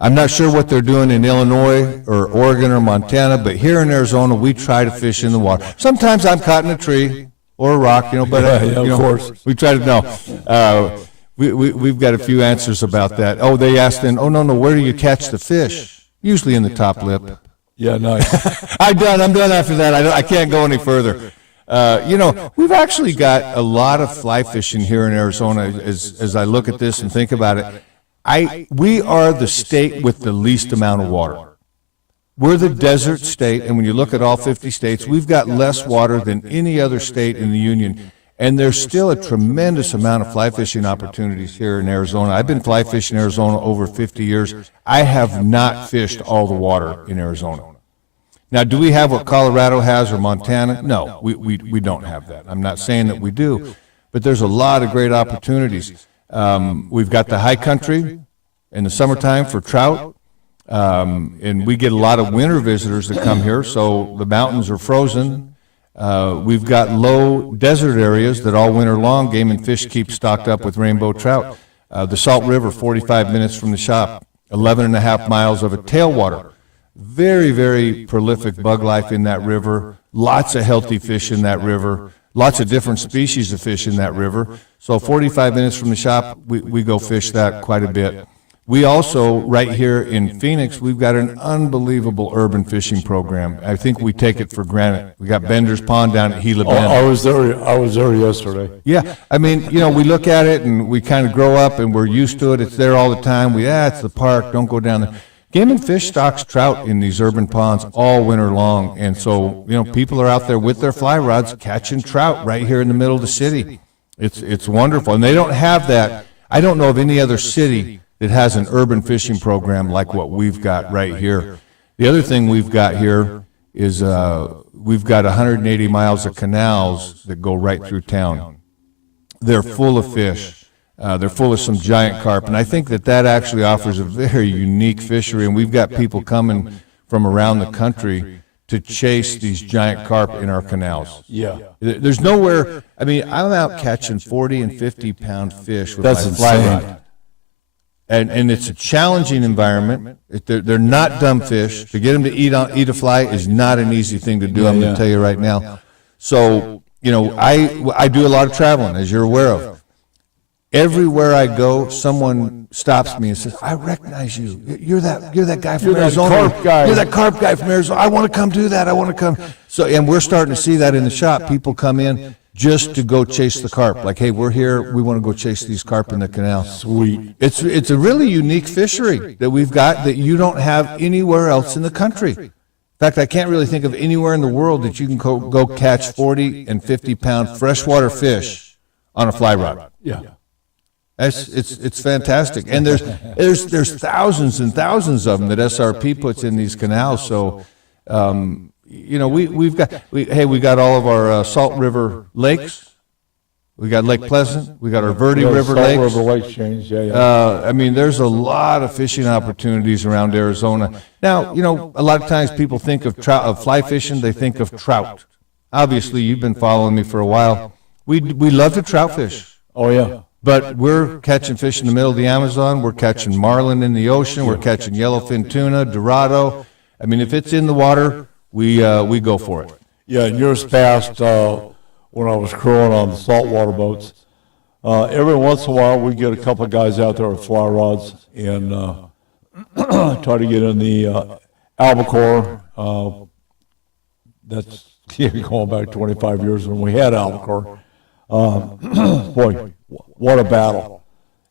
I'm not sure what they're doing in Illinois or Oregon or Montana, but here in Arizona, we try to fish in the water. Sometimes I'm caught in a tree or a rock, you know, but of course we try to know. We've got a few answers about that. Oh, they asked then, no, where do you catch the fish? Usually in the top lip. Yeah, nice. I'm done after that. I can't go any further. You know, we've actually got a lot of fly fishing here in Arizona as I look at this and think about it. We are the state with the least amount of water. We're the desert state, and when you look at all 50 states, we've got less water than any other state in the union, and there's still a tremendous amount of fly fishing opportunities here in Arizona. I've been fly fishing in Arizona over 50 years. I have not fished all the water in Arizona. Now, do we have what Colorado has or Montana? No, we don't have that. I'm not saying that we do, but there's a lot of great opportunities. We've got the high country in the summertime for trout, and we get a lot of winter visitors that come here, so the mountains are frozen. We've got low desert areas that all winter long Game and Fish keep stocked up with rainbow trout. The Salt River, 45 minutes from the shop, 11 and a half miles of a tailwater. Very, very prolific bug life in that river, lots of healthy fish in that river, lots of different species of fish in that river. So 45 minutes from the shop, we go fish that quite a bit. We also, right here in Phoenix, we've got an unbelievable urban fishing program. I think we take it for granted. We got Bender's Pond down at Gila Bend. I was there yesterday. Yeah, I mean, we look at it and we kind of grow up and we're used to it. It's there all the time. It's the park, don't go down there. Game and Fish stocks trout in these urban ponds all winter long. And so, people are out there with their fly rods catching trout right here in the middle of the city. It's wonderful. And they don't have that. I don't know of any other city that has an urban fishing program like what we've got right here. The other thing we've got here is we've got 180 miles of canals that go right through town. They're full of fish. They're full of some giant carp, and I think that actually offers a very unique fishery, and we've got people coming from around the country to chase these giant carp in our canals. Yeah. There's nowhere, I'm out catching 40 and 50-pound fish with That's my fly insane. rod. And it's a challenging environment. They're not dumb fish. To get them to eat a fly is not an easy thing to do, I'm going to tell you right now. So, I do a lot of traveling, as you're aware of. Everywhere I go, someone stops me and says, "I recognize you. You're that guy from Arizona. Carp guy. You're that carp guy from Arizona. I want to come do that. I want to come." So, and we're starting to see that in the shop. People come in just to go chase the carp. Like, hey, we're here. We want to go chase these carp in the canal. Sweet. It's a really unique fishery that we've got that you don't have anywhere else in the country. In fact, I can't really think of anywhere in the world that you can go catch 40 and 50-pound freshwater fish on a fly rod. Yeah. It's fantastic, and there's thousands and thousands of them that SRP puts in these canals. So, we got all of our Salt River lakes. We got Lake Pleasant. We got our Verde River Salt lakes. River Lake change. Yeah. There's a lot of fishing opportunities around Arizona. Now, a lot of times people think of fly fishing. They think of trout. Obviously, you've been following me for a while. We love to trout fish. Oh yeah. But we're catching fish in the middle of the Amazon. We're catching marlin in the ocean. We're catching yellowfin tuna, dorado. If it's in the water, we go for it. Yeah, in years past, when I was crewing on the saltwater boats, every once in a while we get a couple of guys out there with fly rods and try to get in the albacore. That's going back 25 years when we had albacore. Boy, what a battle.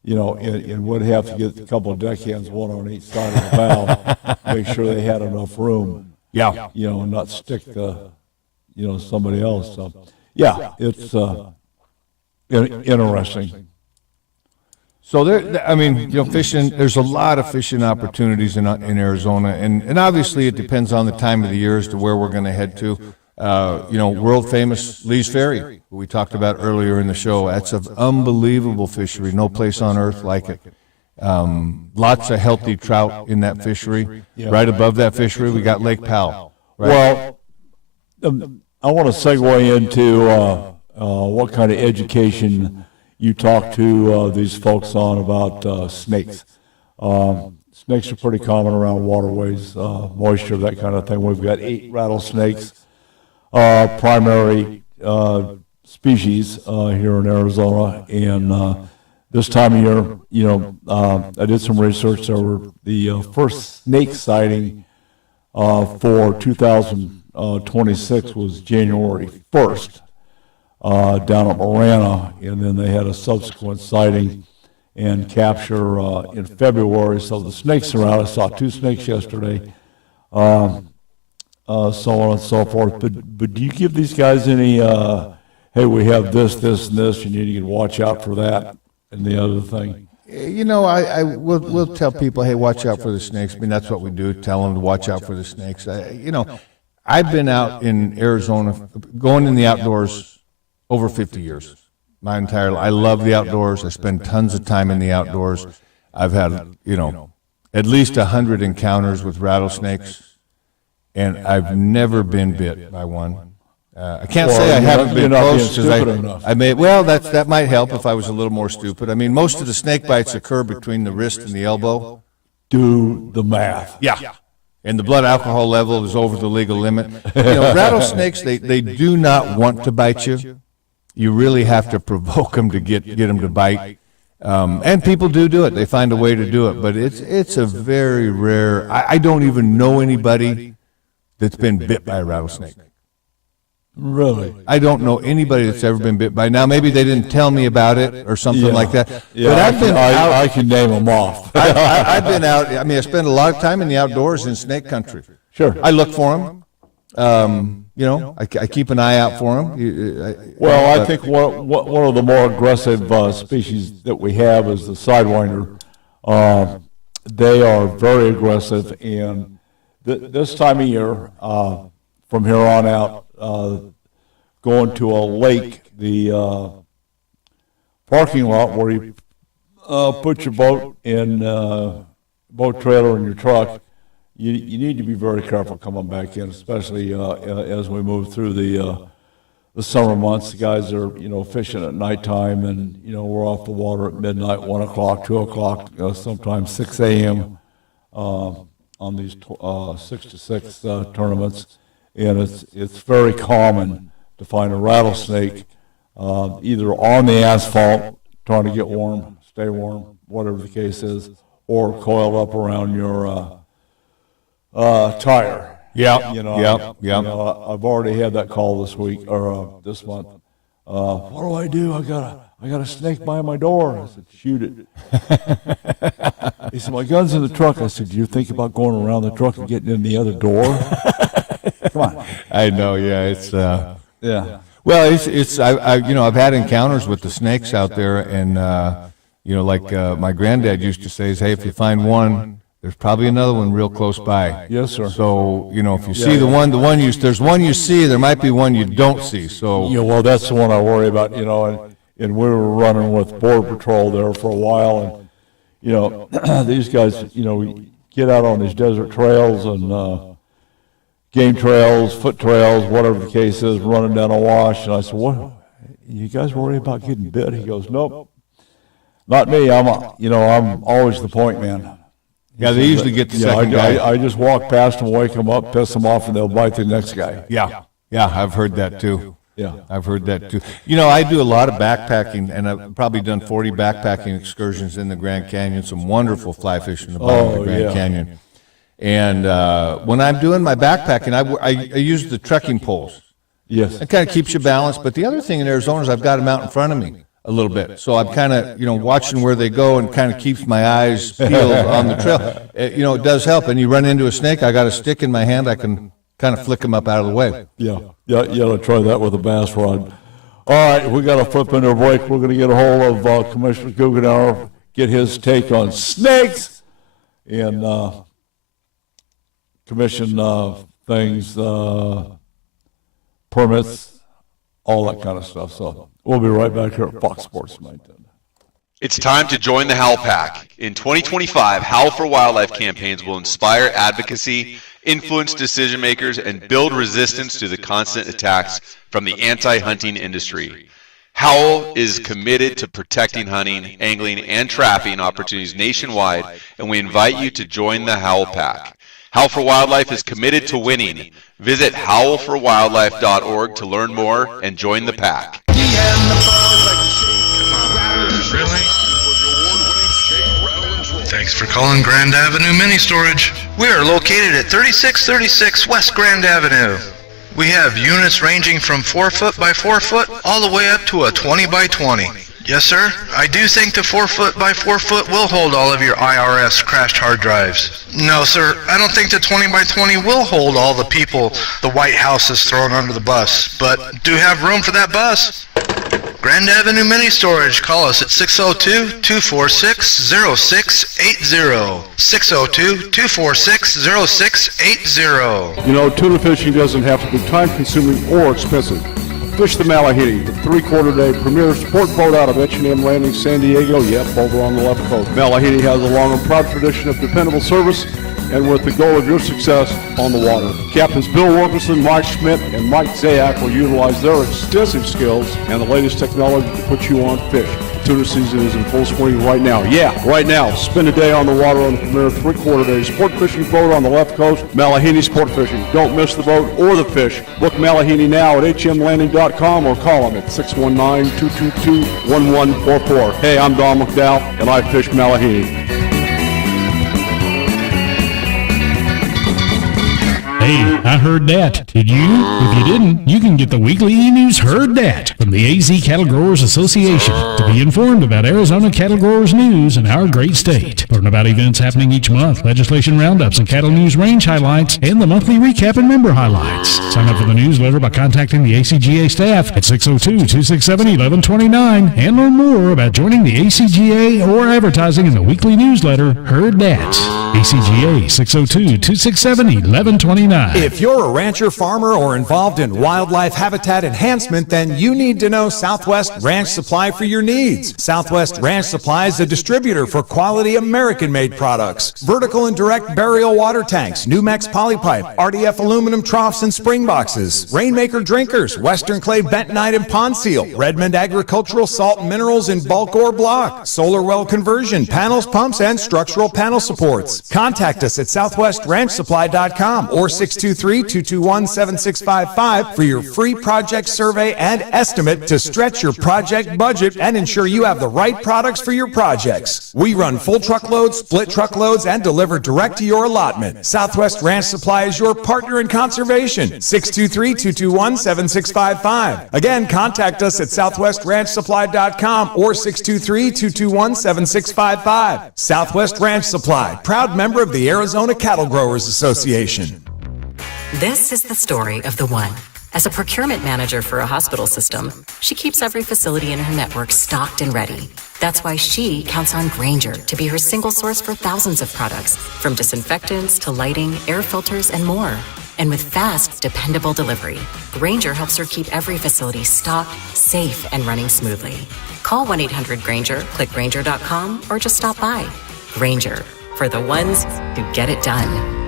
And we'd have to get a couple of deckhands, one on each side of the bow, make sure they had enough room. Yeah. And not stick somebody else. So, yeah, it's interesting. So fishing. There's a lot of fishing opportunities in Arizona, and obviously it depends on the time of the year as to where we're going to head to. World famous Lee's Ferry, who we talked about earlier in the show. That's an unbelievable fishery. No place on earth like it. Lots of healthy trout in that fishery. Yeah. Right above that fishery, we got Lake Powell. Right? Well, I want to segue into what kind of education you talk to these folks on about snakes. Snakes are pretty common around waterways, moisture, that kind of thing. We've got 8 rattlesnakes. Primary species here in Arizona, and this time of year, I did some research over the first snake sighting for 2026 was January 1st down at Marana, and then they had a subsequent sighting and capture in February. So the snakes are out. I saw 2 snakes yesterday. So on and so forth. But do you give these guys any, hey, we have this, and this, you need to watch out for that and the other thing? We'll tell people, hey, watch out for the snakes. That's what we do, tell them to watch out for the snakes. I've been out in Arizona, going in the outdoors over 50 years. My entire life. I love the outdoors. I spend tons of time in the outdoors. I've had, at least 100 encounters with rattlesnakes, and I've never been bit by one. I can't say I haven't been close because I may. Well, that might help if I was a little more stupid. I mean, most of the snake bites occur between the wrist and the elbow. Do the math. Yeah. And the blood alcohol level is over the legal limit. Rattlesnakes, they do not want to bite you. You really have to provoke them to get them to bite. And people do it. They find a way to do it. But it's a very rare. I don't even know anybody that's been bit by a rattlesnake. Really? I don't know anybody that's ever been bit by. Now, maybe they didn't tell me about it or something like that. Yeah, but I've been out. I can name them off. I've been out. I mean, I spend a lot of time in the outdoors in snake country. Sure. I look for them. I keep an eye out for them. I think one of the more aggressive species that we have is the sidewinder. They are very aggressive, and this time of year, from here on out, going to a lake, the parking lot where you put your boat in boat trailer in your truck, you need to be very careful coming back in, especially as we move through the summer months. The guys are fishing at nighttime, and we're off the water at midnight, 1 o'clock, 2 o'clock, sometimes 6 a.m. On these 6 to 6 tournaments. And it's very common to find a rattlesnake either on the asphalt trying to get warm, stay warm, whatever the case is, or coiled up around your tire. Yeah. I've already had that call this week or this month. What do? I got a snake by my door. I said, shoot it. He said, my gun's in the truck. I said, do you think about going around the truck and getting in the other door? Come on. I know. Yeah. It's yeah. Well, I've had encounters with the snakes out there, and like my granddad used to say, hey, if you find one, there's probably another one real close by. Yes, sir. So, if you see there's one you see, there might be one you don't see. So, well, that's the one I worry about, and we were running with Border Patrol there for a while, and, these guys, get out on these desert trails and game trails, foot trails, whatever the case is, running down a wash, and I said, what, you guys worry about getting bit? He goes, nope, not me. I'm always the point man. Yeah, they usually get the second guy. I just walk past them, wake them up, piss them off, and they'll bite the next guy. Yeah, I've heard that too. Yeah. I've heard that too. I do a lot of backpacking, and I've probably done 40 backpacking excursions in the Grand Canyon, some wonderful fly fishing in the bottom of the Grand Canyon. And when I'm doing my backpacking, I use the trekking poles. Yes. It kind of keeps you balanced. But the other thing in Arizona is I've got them out in front of me a little bit. So I'm kind of, watching where they go, and kind of keeps my eyes peeled on the trail. It does help. And you run into a snake, I got a stick in my hand, I can kind of flick them up out of the way. Yeah, I'll try that with a bass rod. All right, we got to flip into a break. We're going to get a hold of Commissioner Guggenauer, get his take on snakes, and commission things, permits, all that kind of stuff. So we'll be right back here at Fox Sports 910. It's time to join the Howl Pack. In 2025, Howl for Wildlife campaigns will inspire advocacy, influence decision makers, and build resistance to the constant attacks from the anti-hunting industry. Howl is committed to protecting hunting, angling, and trapping opportunities nationwide, and we invite you to join the Howl Pack. Howl for Wildlife is committed to winning. Visit howlforwildlife.org to learn more and join the pack. Really? Thanks for calling Grand Avenue Mini Storage. We are located at 3636 West Grand Avenue. We have units ranging from 4 foot by 4 foot all the way up to a 20 by 20. Yes, sir. I do think the 4 foot by 4 foot will hold all of your IRS crashed hard drives. No, sir. I don't think the 20 by 20 will hold all the people the White House has thrown under the bus. But do have room for that bus. Grand Avenue Mini Storage. Call us at 602-246-0680. 602-246-0680. You know, tuna fishing doesn't have to be time-consuming or expensive. Fish the Malahiti, the three-quarter-day premier sport boat out of H&M Landing, San Diego, yep, over on the left coast. Malahiti has a long and proud tradition of dependable service, and with the goal of your success on the water. Captains Bill Wilkerson, Mike Schmidt, and Mike Zayak will utilize their extensive skills and the latest technology to put you on fish. Tuna season is in full swing right now. Yeah, right now. Spend a day on the water on the premier three-quarter-day sport fishing boat on the left coast, Malahini Sport Fishing. Don't miss the boat or the fish. Book Malahini now at hmlanding.com or call them at 619-222-1144. Hey, I'm Don McDowell, and I fish Malahini. Hey, I heard that. Did you? If you didn't, you can get the weekly e-news Heard That from the AZ Cattle Growers Association to be informed about Arizona cattle growers news in our great state. Learn about events happening each month, legislation roundups and cattle news range highlights, and the monthly recap and member highlights. Sign up for the newsletter by contacting the ACGA staff at 602-267-1129 and learn more about joining the ACGA or advertising in the weekly newsletter Heard That. ACGA 602-267-1129. If you're a rancher, farmer, or involved in wildlife habitat enhancement, then you need to know Southwest Ranch Supply for your needs. Southwest Ranch Supply is a distributor for quality American-made products. Vertical and direct burial water tanks, Numex polypipe, RDF aluminum troughs and spring boxes, Rainmaker drinkers, Western Clay bentonite and pond seal, Redmond agricultural salt and minerals in bulk or block, solar well conversion, panels, pumps, and structural panel supports. Contact us at southwestranchsupply.com or 623-221-7655 for your free project survey and estimate to stretch your project budget and ensure you have the right products for your projects. We run full truckloads, split truckloads, and deliver direct to your allotment. Southwest Ranch Supply is your partner in conservation. 623-221-7655. Again, contact us at southwestranchsupply.com or 623-221-7655. Southwest Ranch Supply, proud member of the Arizona Cattle Growers Association. This is the story of the one. As a procurement manager for a hospital system, she keeps every facility in her network stocked and ready. That's why she counts on Grainger to be her single source for thousands of products, from disinfectants to lighting, air filters, and more. And with fast, dependable delivery, Grainger helps her keep every facility stocked, safe, and running smoothly. Call 1-800-GRAINGER, click Grainger.com, or just stop by. Grainger, for the ones who get it done.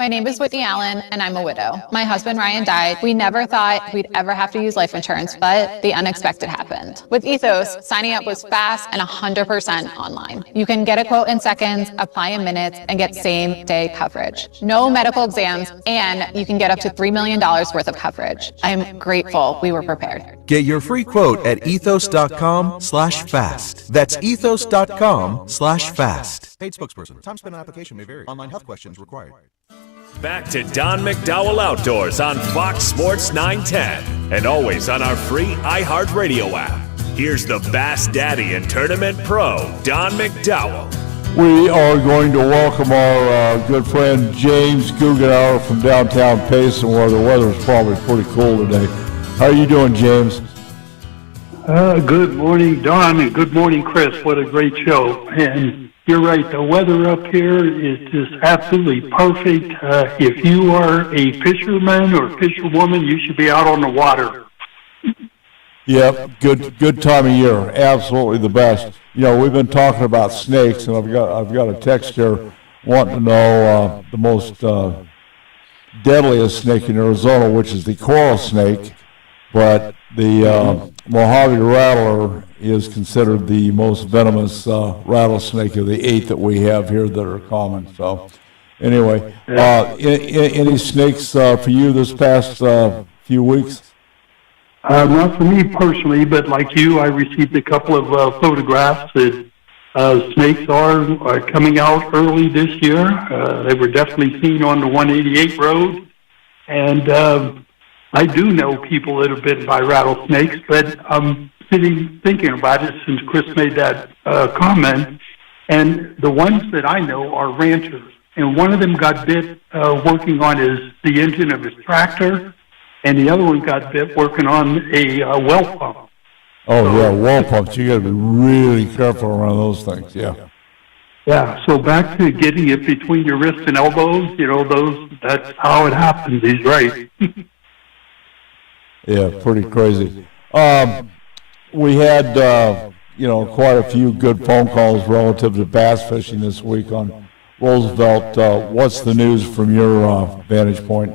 My name is Whitney Allen, and I'm a widow. My husband, Ryan, died. We never thought we'd ever have to use life insurance, but the unexpected happened. With Ethos, signing up was fast and 100% online. You can get a quote in seconds, apply in minutes, and get same-day coverage. No medical exams, and you can get up to $3 million worth of coverage. I'm grateful we were prepared. Get your free quote at ethos.com/fast. That's ethos.com/fast. Paid spokesperson. Time spent on application may vary. Online health questions required. Back to Don McDowell Outdoors on Fox Sports 910 and always on our free iHeartRadio app. Here's the Bass Daddy and Tournament Pro, Don McDowell. We are going to welcome our good friend James Guggenauer from downtown Payson, where the weather is probably pretty cool today. How are you doing, James? Good morning, Don, and good morning, Chris. What a great show. And you're right, the weather up here is just absolutely perfect. If you are a fisherman or fisherwoman, you should be out on the water. Yep, good time of year. Absolutely the best. You know, we've been talking about snakes, and I've got a text here wanting to know the most deadliest snake in Arizona, which is the coral snake. But the Mojave rattler is considered the most venomous rattlesnake of the 8 that we have here that are common. So, anyway, any snakes for you this past few weeks? Not for me personally, but like you, I received a couple of photographs that snakes are coming out early this year. They were definitely seen on the 188 road, and I do know people that have been by rattlesnakes, but I'm thinking about it since Chris made that comment, and the ones that I know are ranchers, and one of them got bit working on the engine of his tractor, and the other one got bit working on a well pump. Oh, yeah, wall pumps. You got to be really careful around those things, yeah. Yeah, so back to getting it between your wrists and elbows, that's how it happens. He's right. Yeah, pretty crazy. We had, quite a few good phone calls relative to bass fishing this week on Roosevelt. What's the news from your vantage point?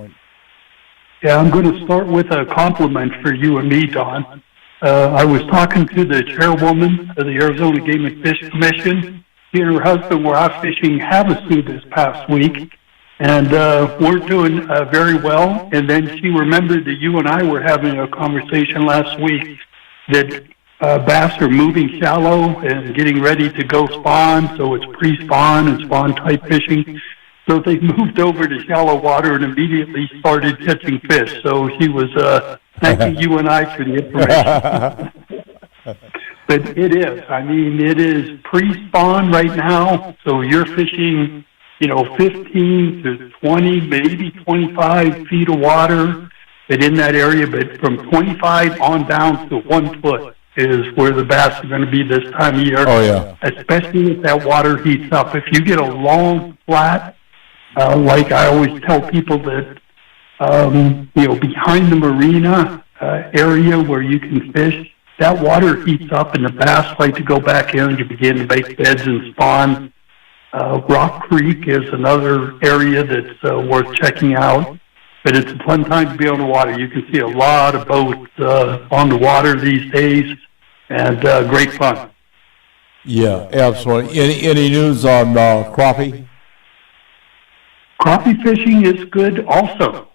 Yeah, I'm going to start with a compliment for you and me, Don. I was talking to the chairwoman of the Arizona Game and Fish Commission. She and her husband were out fishing Havasu this past week, and we're doing very well. And then she remembered that you and I were having a conversation last week that bass are moving shallow and getting ready to go spawn, so it's pre-spawn and spawn-type fishing. So they moved over to shallow water and immediately started catching fish. So she was thanking you and I for the information. But it is. I mean, it is pre-spawn right now. So you're fishing, 15 to 20, maybe 25 feet of water, but in that area. But from 25 on down to 1 foot is where the bass are going to be this time of year. Oh, yeah. Especially if that water heats up. If you get a long, flat, like I always tell people that, behind the marina area where you can fish, that water heats up and the bass like to go back in to begin to make beds and spawn. Rock Creek is another area that's worth checking out. But it's a fun time to be on the water. You can see a lot of boats on the water these days, and great fun. Yeah, absolutely. Any news on crappie? Crappie fishing is good also.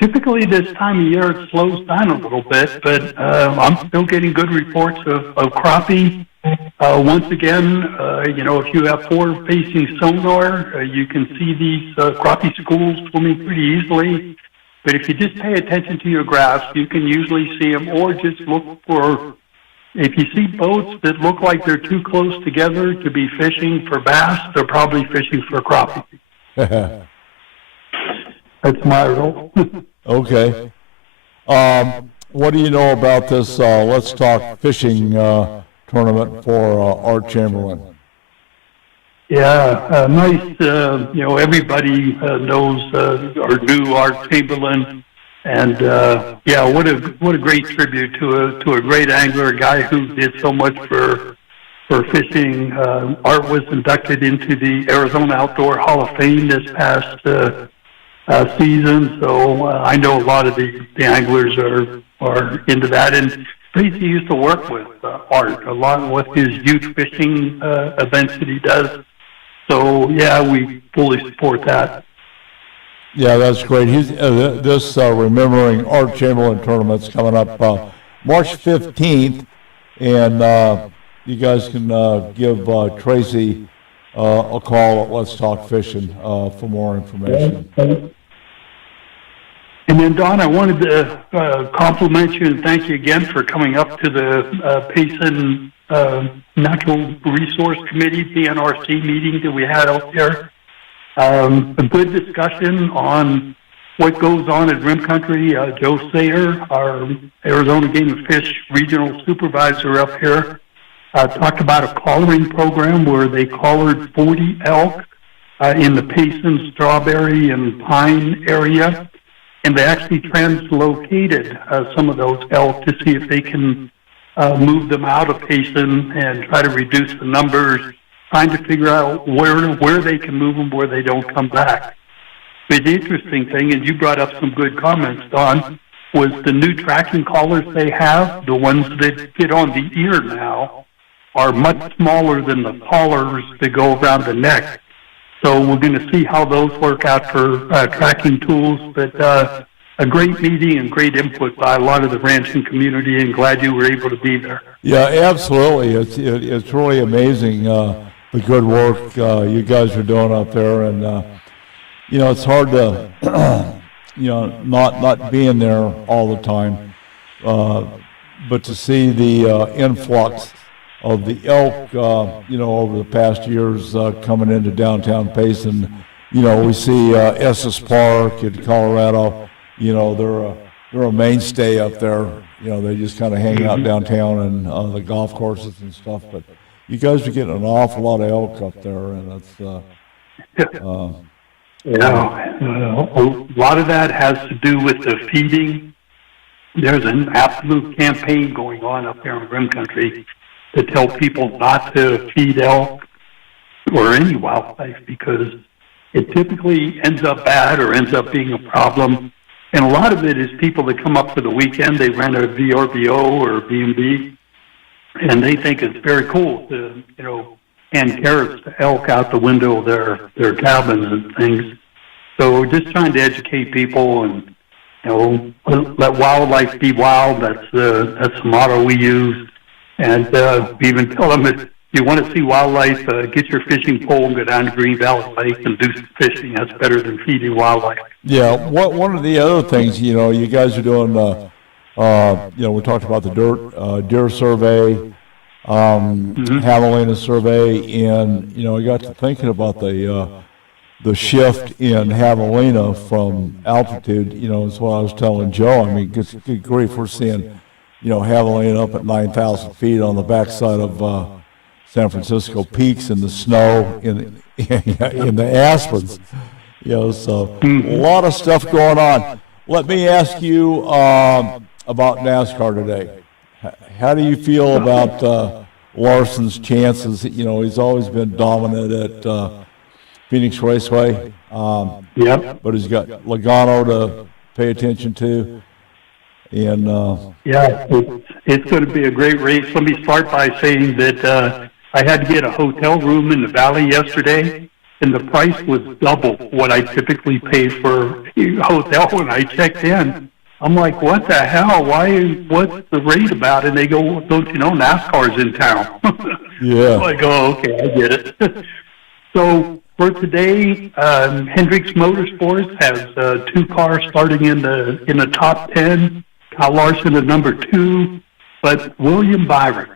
Typically this time of year it slows down a little bit, but I'm still getting good reports of crappie. Once again, if you have forward-facing sonar, you can see these crappie schools swimming pretty easily. But if you just pay attention to your graphs, you can usually see them, or just look for, if you see boats that look like they're too close together to be fishing for bass, they're probably fishing for crappie. That's my rule. Okay. What do you know about this Let's Talk Fishing tournament for Art Chamberlain? Yeah, nice. Everybody knows or knew Art Chamberlain, and what a great tribute to a great angler, a guy who did so much for fishing. Art was inducted into the Arizona Outdoor Hall of Fame this past season, so I know a lot of the anglers are into that. And Tracy used to work with Art a lot with his youth fishing events that he does. So yeah, we fully support that. Yeah, that's great. He's this Remembering Art Chamberlain tournament's coming up March 15th, and you guys can give Tracy a call at Let's Talk Fishing for more information. And then, Don, I wanted to compliment you and thank you again for coming up to the Payson Natural Resource Committee, PNRC meeting that we had out there. A good discussion on what goes on at Rim Country. Joe Sayer, our Arizona Game and Fish regional supervisor up here, talked about a collaring program where they collared 40 elk in the Payson, Strawberry, and Pine area. And they actually translocated some of those elk to see if they can move them out of Payson and try to reduce the numbers, trying to figure out where they can move them, where they don't come back. But the interesting thing, and you brought up some good comments, Don, was the new tracking collars they have, the ones that fit on the ear now, are much smaller than the collars that go around the neck. So we're going to see how those work out for tracking tools. But a great meeting and great input by a lot of the ranching community, and glad you were able to be there. Yeah, absolutely. It's really amazing the good work you guys are doing out there, and it's hard to not being there all the time, but to see the influx of the elk, over the past years coming into downtown Payson. We see Estes Park in Colorado, they're a mainstay up there. They just kind of hang out downtown and the golf courses and stuff. But you guys are getting an awful lot of elk up there, and it's a lot of that has to do with the feeding. There's an absolute campaign going on up there in Grim Country to tell people not to feed elk or any wildlife because it typically ends up bad or ends up being a problem. And a lot of it is people that come up for the weekend. They rent a VRBO or B&B, and they think it's very cool to, hand carrots to elk out the window of their cabins and things. So we're just trying to educate people and, let wildlife be wild. That's the motto we use. And we even tell them if you want to see wildlife, get your fishing pole and go down to Green Valley Lake and do some fishing. That's better than feeding wildlife. Yeah, one of the other things, you guys are doing, we talked about the deer survey, Javelina survey, and, I got to thinking about the shift in Javelina from altitude, is what I was telling Joe. I mean, good grief, we're seeing, Javelina up at 9,000 feet on the backside of San Francisco peaks in the snow, in the aspens. So a lot of stuff going on. Let me ask you about NASCAR today. How do you feel about Larson's chances? He's always been dominant at Phoenix Raceway. But he's got Logano to pay attention to. And it's going to be a great race. Let me start by saying that I had to get a hotel room in the Valley yesterday, and the price was double what I typically pay for a hotel when I checked in. I'm like, what the hell? What's the rate about? And they go, don't you know NASCAR's in town? Yeah. I'm like, oh, okay, I get it. So for today, Hendricks Motorsports has 2 cars starting in the top 10. Kyle Larson at number 2, but William Byron,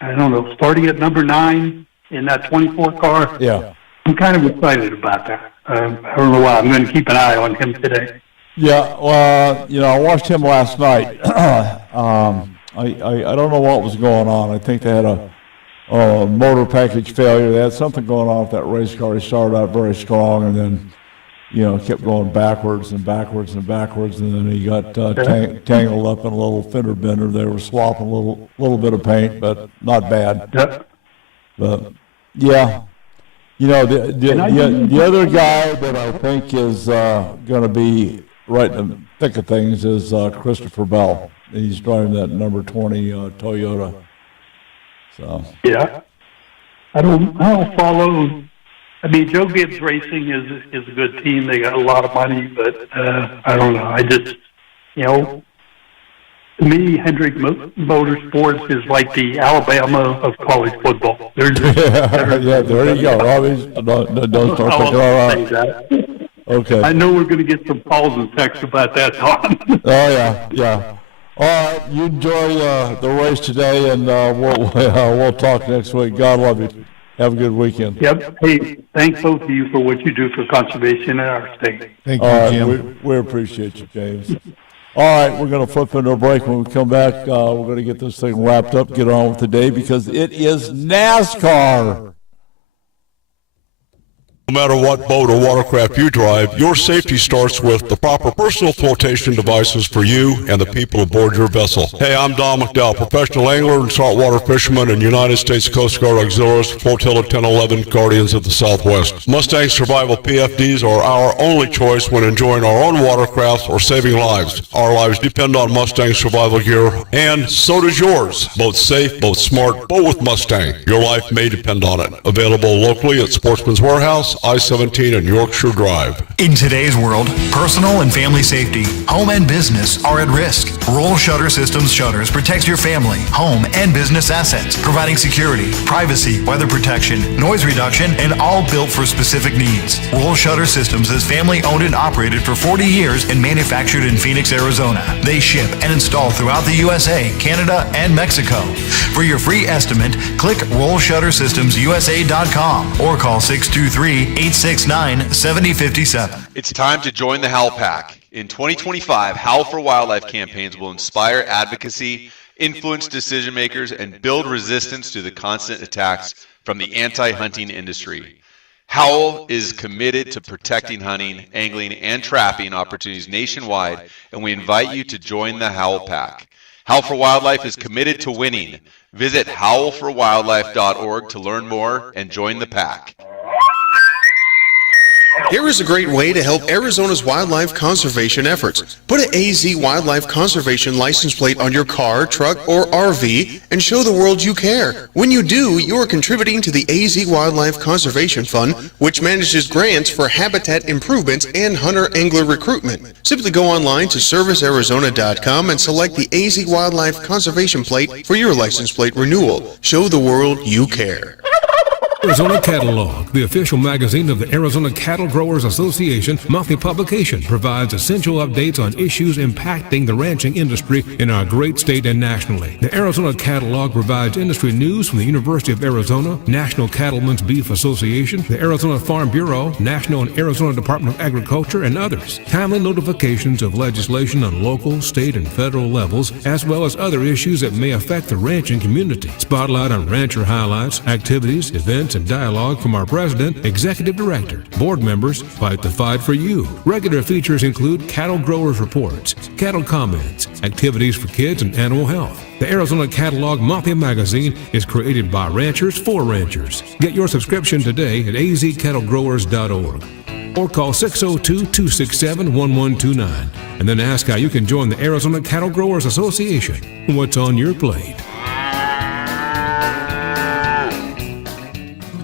I don't know, starting at number 9 in that 24 car. Yeah. I'm kind of excited about that. I don't know why. I'm going to keep an eye on him today. Yeah, well, I watched him last night. I don't know what was going on. I think they had a motor package failure. They had something going on with that race car. He started out very strong and then, kept going backwards and backwards and backwards, and then he got tangled up in a little fender bender. They were swapping a little bit of paint, but not bad. Yep. But, yeah. The other guy that I think is going to be right in the thick of things is Christopher Bell. He's driving that number 20 Toyota. So. Yeah. I don't follow. I mean, Joe Gibbs Racing is a good team. They got a lot of money, but I don't know. I just, to me, Hendrick Motorsports is like the Alabama of college football. They're just yeah, there you go. Always don't start thinking all right. Okay. I know we're going to get some calls and texts about that, Tom. Oh, yeah. All right, you enjoy the race today, and we'll talk next week. God love you. Have a good weekend. Yep. Hey, thanks both of you for what you do for conservation in our state. Thank you, Jim. We appreciate you, James. All right, we're going to flip into a break. When we come back, we're going to get this thing wrapped up, get on with the day, because it is NASCAR. No matter what boat or watercraft you drive, your safety starts with the proper personal flotation devices for you and the people aboard your vessel. Hey, I'm Don McDowell, professional angler and saltwater fisherman and United States Coast Guard Auxiliaries, Flotilla 1011 Guardians of the Southwest. Mustang Survival PFDs are our only choice when enjoying our own watercrafts or saving lives. Our lives depend on Mustang survival gear, and so does yours. Boat safe, boat smart, boat with Mustang. Your life may depend on it. Available locally at Sportsman's Warehouse, I-17 and Yorkshire Drive. In today's world, personal and family safety, home and business are at risk. Roll Shutter Systems Shutters protects your family, home, and business assets, providing security, privacy, weather protection, noise reduction, and all built for specific needs. Roll Shutter Systems is family owned and operated for 40 years and manufactured in Phoenix, Arizona. They ship and install throughout the USA, Canada, and Mexico. For your free estimate, click RollShutterSystemsUSA.com or call 623-869-7057. It's time to join the Hal Pack. In 2025, Howl for Wildlife campaigns will inspire advocacy, influence decision makers, and build resistance to the constant attacks from the anti-hunting industry. Howl is committed to protecting hunting, angling, and trapping opportunities nationwide, and we invite you to join the Howl Pack. Howl for Wildlife is committed to winning. Visit howlforwildlife.org to learn more and join the pack. Here is a great way to help Arizona's wildlife conservation efforts. Put an AZ Wildlife Conservation license plate on your car, truck, or RV and show the world you care. When you do, you are contributing to the AZ Wildlife Conservation Fund, which manages grants for habitat improvements and hunter-angler recruitment. Simply go online to servicearizona.com and select the AZ Wildlife Conservation plate for your license plate renewal. Show the world you care. Arizona Catalog, the official magazine of the Arizona Cattle Growers Association monthly publication, provides essential updates on issues impacting the ranching industry in our great state and nationally. The Arizona Catalog provides industry news from the University of Arizona, National Cattlemen's Beef Association, the Arizona Farm Bureau, National and Arizona Department of Agriculture, and others. Timely notifications of legislation on local, state, and federal levels, as well as other issues that may affect the ranching community. Spotlight on rancher highlights, activities, events, and dialogue from our president, executive director, board members fight the fight for you. Regular features include cattle growers reports, cattle comments, activities for kids, and animal health. The Arizona Catalog monthly magazine is created by ranchers for ranchers. Get your subscription today at azcattlegrowers.org or call 602-267-1129 and then ask how you can join the Arizona Cattle Growers Association. What's on your plate?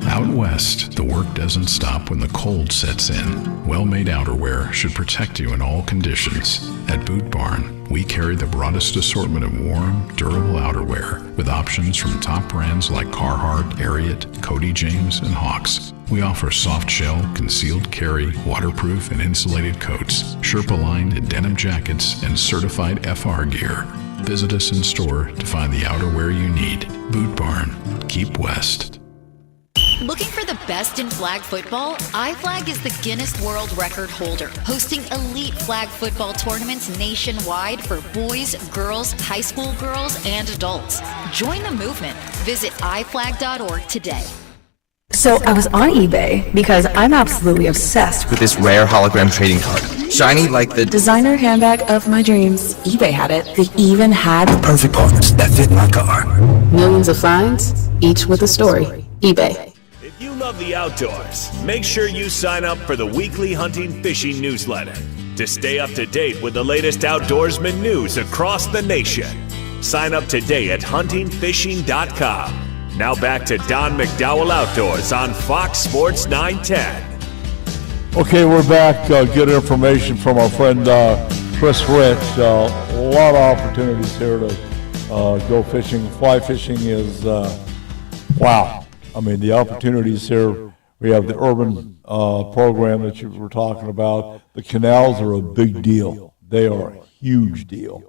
Out west, the work doesn't stop when the cold sets in. Well-made outerwear should protect you in all conditions. At Boot Barn, we carry the broadest assortment of warm, durable outerwear with options from top brands like Carhartt, Ariat, Cody James, and Hawks. We offer soft shell, concealed carry, waterproof and insulated coats, Sherpa-lined denim jackets, and certified FR gear. Visit us in store to find the outerwear you need. Boot Barn. Keep west. Looking for the best in flag football? iFlag is the Guinness World Record holder, hosting elite flag football tournaments nationwide for boys, girls, high school girls, and adults. Join the movement. Visit iflag.org today. So I was on eBay because I'm absolutely obsessed with this rare hologram trading card. Shiny like the designer handbag of my dreams. eBay had it. They even had the perfect parts that fit my car. Millions of finds, each with a story. eBay. If you love the outdoors, make sure you sign up for the weekly hunting fishing newsletter to stay up to date with the latest outdoorsman news across the nation. Sign up today at huntingfishing.com. Now back to Don McDowell Outdoors on Fox Sports 910. Okay, we're back. Good information from our friend Chris Rich. A lot of opportunities here to go fishing. Fly fishing is, wow. I mean, the opportunities here, we have the urban program that you were talking about. The canals are a big deal. They are a huge deal.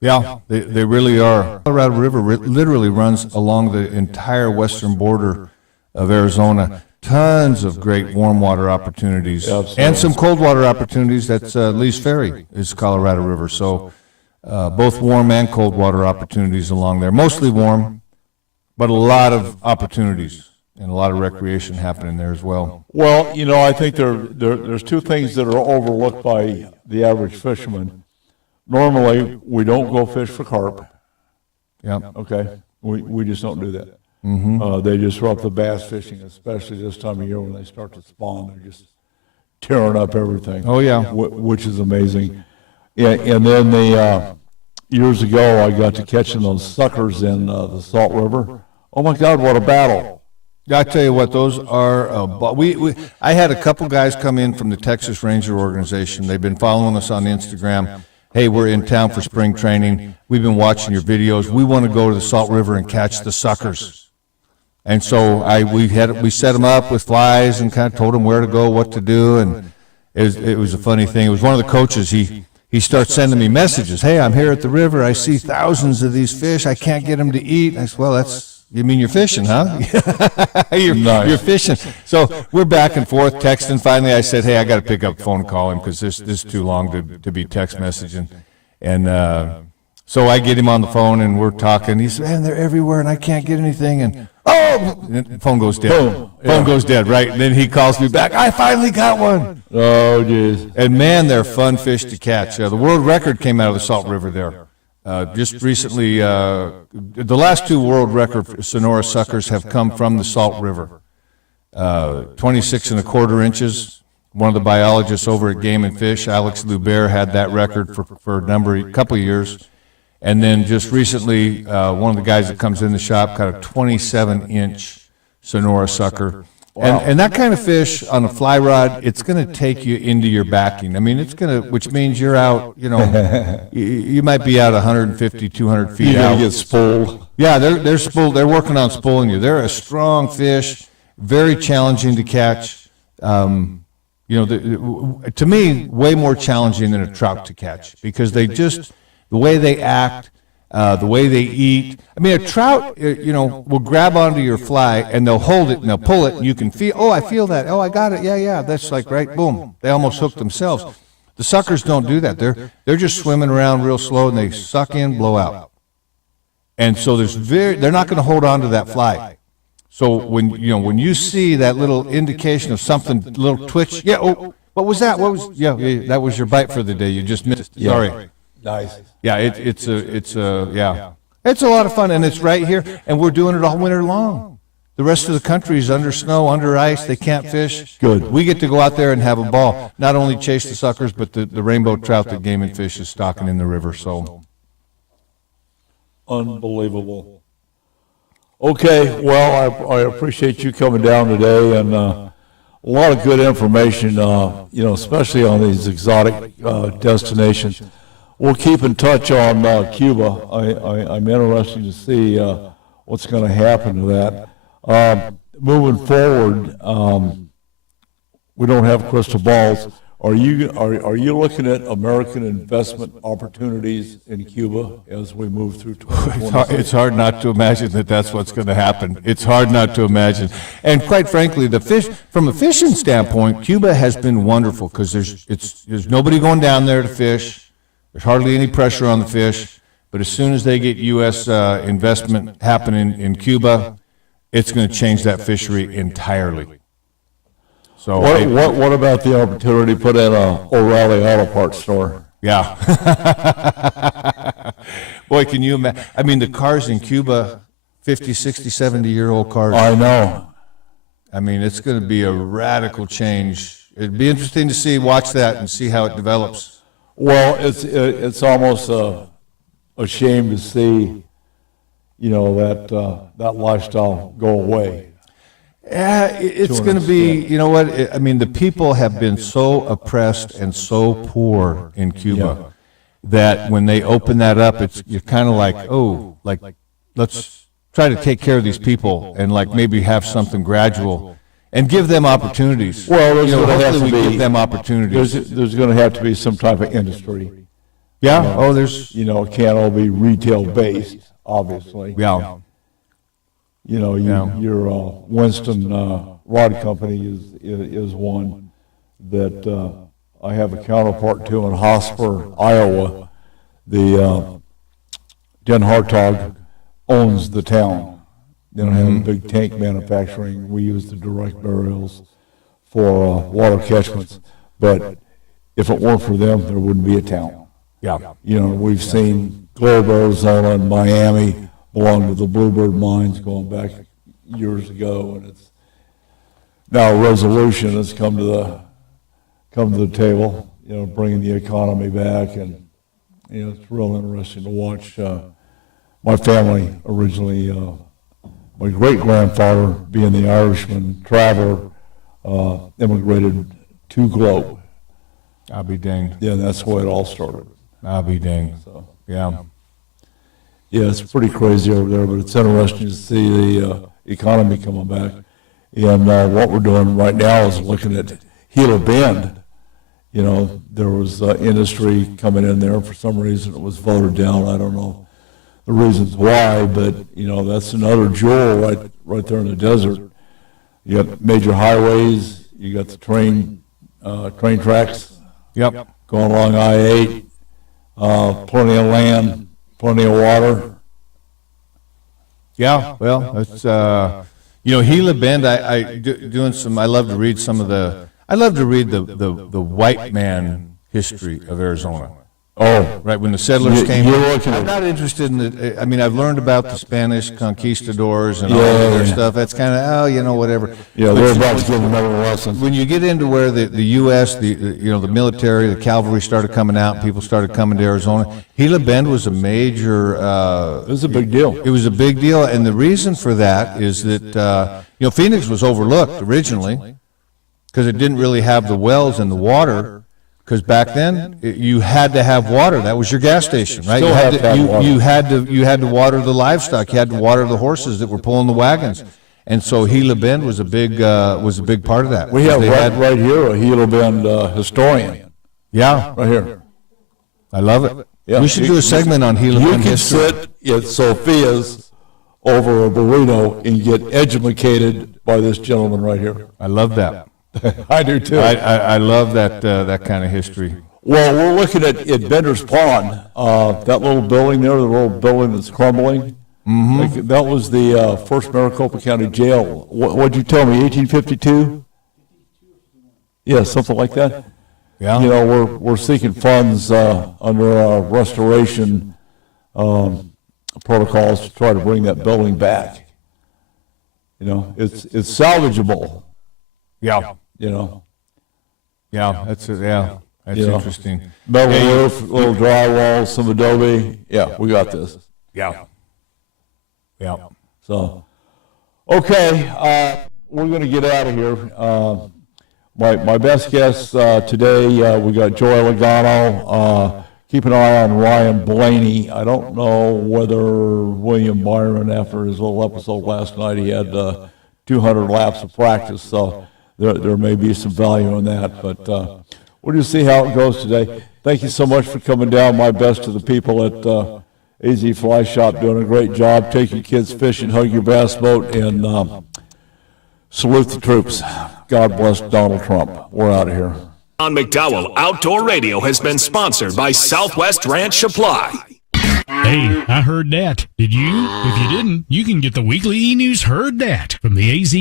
Yeah, they really are. Colorado River literally runs along the entire western border of Arizona. Tons of great warm water opportunities. Absolutely. And some cold water opportunities. That's Lee's Ferry is Colorado River. So both warm and cold water opportunities along there. Mostly warm, but a lot of opportunities and a lot of recreation happening there as well. Well, you know, I think there's two things that are overlooked by the average fisherman. Normally, we don't go fish for carp. Yeah. Okay. We just don't do that. Mm-hmm. They disrupt the bass fishing, especially this time of year when they start to spawn. They're just tearing up everything. Oh yeah. Which is amazing. Yeah. And then years ago, I got to catching those suckers in the Salt River. Oh my God, what a battle! I tell you what, those are. I had a couple guys come in from the Texas Ranger Organization. They've been following us on Instagram. Hey, we're in town for spring training. We've been watching your videos. We want to go to the Salt River and catch the suckers. And so we set them up with flies and kind of told them where to go, what to do, and it was a funny thing. It was one of the coaches. He starts sending me messages. Hey, I'm here at the river. I see thousands of these fish. I can't get them to eat. I said, well, You mean you're fishing, huh? You're fishing. So we're back and forth texting. Finally, I said, hey, I got to pick up the phone and call him because this is too long to be text messaging. And so I get him on the phone, and we're talking. He said, man, they're everywhere, and I can't get anything. And the phone goes dead. Boom. Phone goes dead, right? And then he calls me back. I finally got one. Oh, geez. And, man, they're fun fish to catch. The world record came out of the Salt River there. Just recently, the last two world record Sonora suckers have come from the Salt River. 26 1/4 inches. One of the biologists over at Game and Fish, Alex Lubert, had that record for a couple of years. And then just recently, one of the guys that comes in the shop got a 27-inch Sonora sucker. Wow. And that kind of fish on a fly rod, it's going to take you into your backing. I mean, which means you're out, you might be out 150, 200 feet out. You get spooled. Yeah, they're spooled. They're working on spooling you. They're a strong fish, very challenging to catch. To me, way more challenging than a trout to catch because the way they act, the way they eat. I mean, a trout, will grab onto your fly and they'll hold it and they'll pull it and you can feel, I feel that. Oh, I got it. Yeah. That's like, right, boom. They almost hook themselves. The suckers don't do that. They're just swimming around real slow and they suck in, blow out. And so they're not going to hold on to that fly. So when you see that little indication of something, little twitch, what was that? That was your bite for the day. You just missed. Yeah. Sorry. Nice. Yeah, it's a lot of fun, and it's right here, and we're doing it all winter long. The rest of the country is under snow, under ice. They can't fish. Good. We get to go out there and have a ball. Not only chase the suckers, but the rainbow trout that Game and Fish is stocking in the river. So unbelievable. Okay, well, I appreciate you coming down today, and a lot of good information. Especially on these exotic destinations. We'll keep in touch on Cuba. I'm interested to see what's going to happen to that. Moving forward, we don't have crystal balls. Are you looking at American investment opportunities in Cuba as we move through 2020? It's hard not to imagine that's what's going to happen. It's hard not to imagine. And quite frankly, from a fishing standpoint, Cuba has been wonderful because there's nobody going down there to fish. There's hardly any pressure on the fish, but as soon as they get U.S. investment happening in Cuba, it's going to change that fishery entirely. So, what about the opportunity to put in a O'Reilly Auto Parts store? Yeah. Boy, can you imagine? I mean, the cars in Cuba, 50, 60, 70-year-old cars. I know. I mean, it's going to be a radical change. It'd be interesting to watch that and see how it develops. Well, it's almost a shame to see, that lifestyle go away. Yeah, it's going to be, the people have been so oppressed and so poor in Cuba that when they open that up, you're kind of like, let's try to take care of these people and maybe have something gradual. And give them opportunities. Well, there's going to have to give them opportunities. There's going to have to be some type of industry. Yeah. It can't all be retail based, obviously. Yeah. Your Winston Rod Company is one that I have a counterpart to in Hosper, Iowa. The Den Hartog owns the town. They don't have a big tank manufacturing. We use the direct burials for water catchments. But if it weren't for them, there wouldn't be a town. Yeah. We've seen Globe, Arizona, and Miami belong to the Bluebird mines going back years ago, and it's now a resolution has come to the table. Bringing the economy back, and it's real interesting to watch. My family originally. My great-grandfather, being the Irishman traveler, immigrated to Globe. I'll be danged. Yeah, that's the way it all started. I'll be danged. So, yeah. Yeah, it's pretty crazy over there, but it's interesting to see the economy coming back. And what we're doing right now is looking at Gila Bend. There was industry coming in there. For some reason, it was voted down. I don't know the reasons why, but, that's another jewel right there in the desert. You got major highways, you got the train tracks. Yep. Going along I-8, plenty of land, plenty of water. Yeah, well, it's Gila Bend. I love to read the white man history of Arizona. Oh, right, when the settlers came. I'm not interested in I've learned about the Spanish conquistadors and all that other stuff. That's kind of, whatever. Yeah, we're about to give them another lesson. When you get into where the U.S., the military, the cavalry started coming out, people started coming to Arizona, Gila Bend was a major. It was a big deal. It was a big deal, and the reason for that is that, Phoenix was overlooked originally because it didn't really have the wells and the water. Because back then, you had to have water. That was your gas station, right? You had to water the livestock. You had to water the horses that were pulling the wagons. And so Gila Bend was a big part of that. We have right here a Gila Bend historian. Yeah, right here. I love it. Yeah. We should do a segment on Gila Bend history. You can sit at Sophia's over a burrito and get educated by this gentleman right here. I love that. I do too. I love that kind of history. Well, we're looking at Bender's Pond, that little building there, the little building that's crumbling. Mm-hmm. That was the first Maricopa County Jail. What'd you tell me, 1852? Yeah, something like that. Yeah. We're seeking funds under our restoration protocols to try to bring that building back. It's salvageable. Yeah. Yeah, that's interesting. Metal roof, little drywall, some adobe. Yeah, we got this. Yeah. So, okay, we're going to get out of here. My best guest today, we got Joey Logano. Keep an eye on Ryan Blaney. I don't know whether William Byron, after his little episode last night, he had 200 laps of practice, so there may be some value in that, but we'll just see how it goes today. Thank you so much for coming down. My best to the people at AZ Fly Shop, doing a great job. Take your kids fishing, hug your bass boat, and salute the troops. God bless Donald Trump. We're out of here. On McDowell Outdoor Radio has been sponsored by Southwest Ranch Supply. Hey, I heard that. Did you? If you didn't, you can get the weekly e-news Heard That from the AZ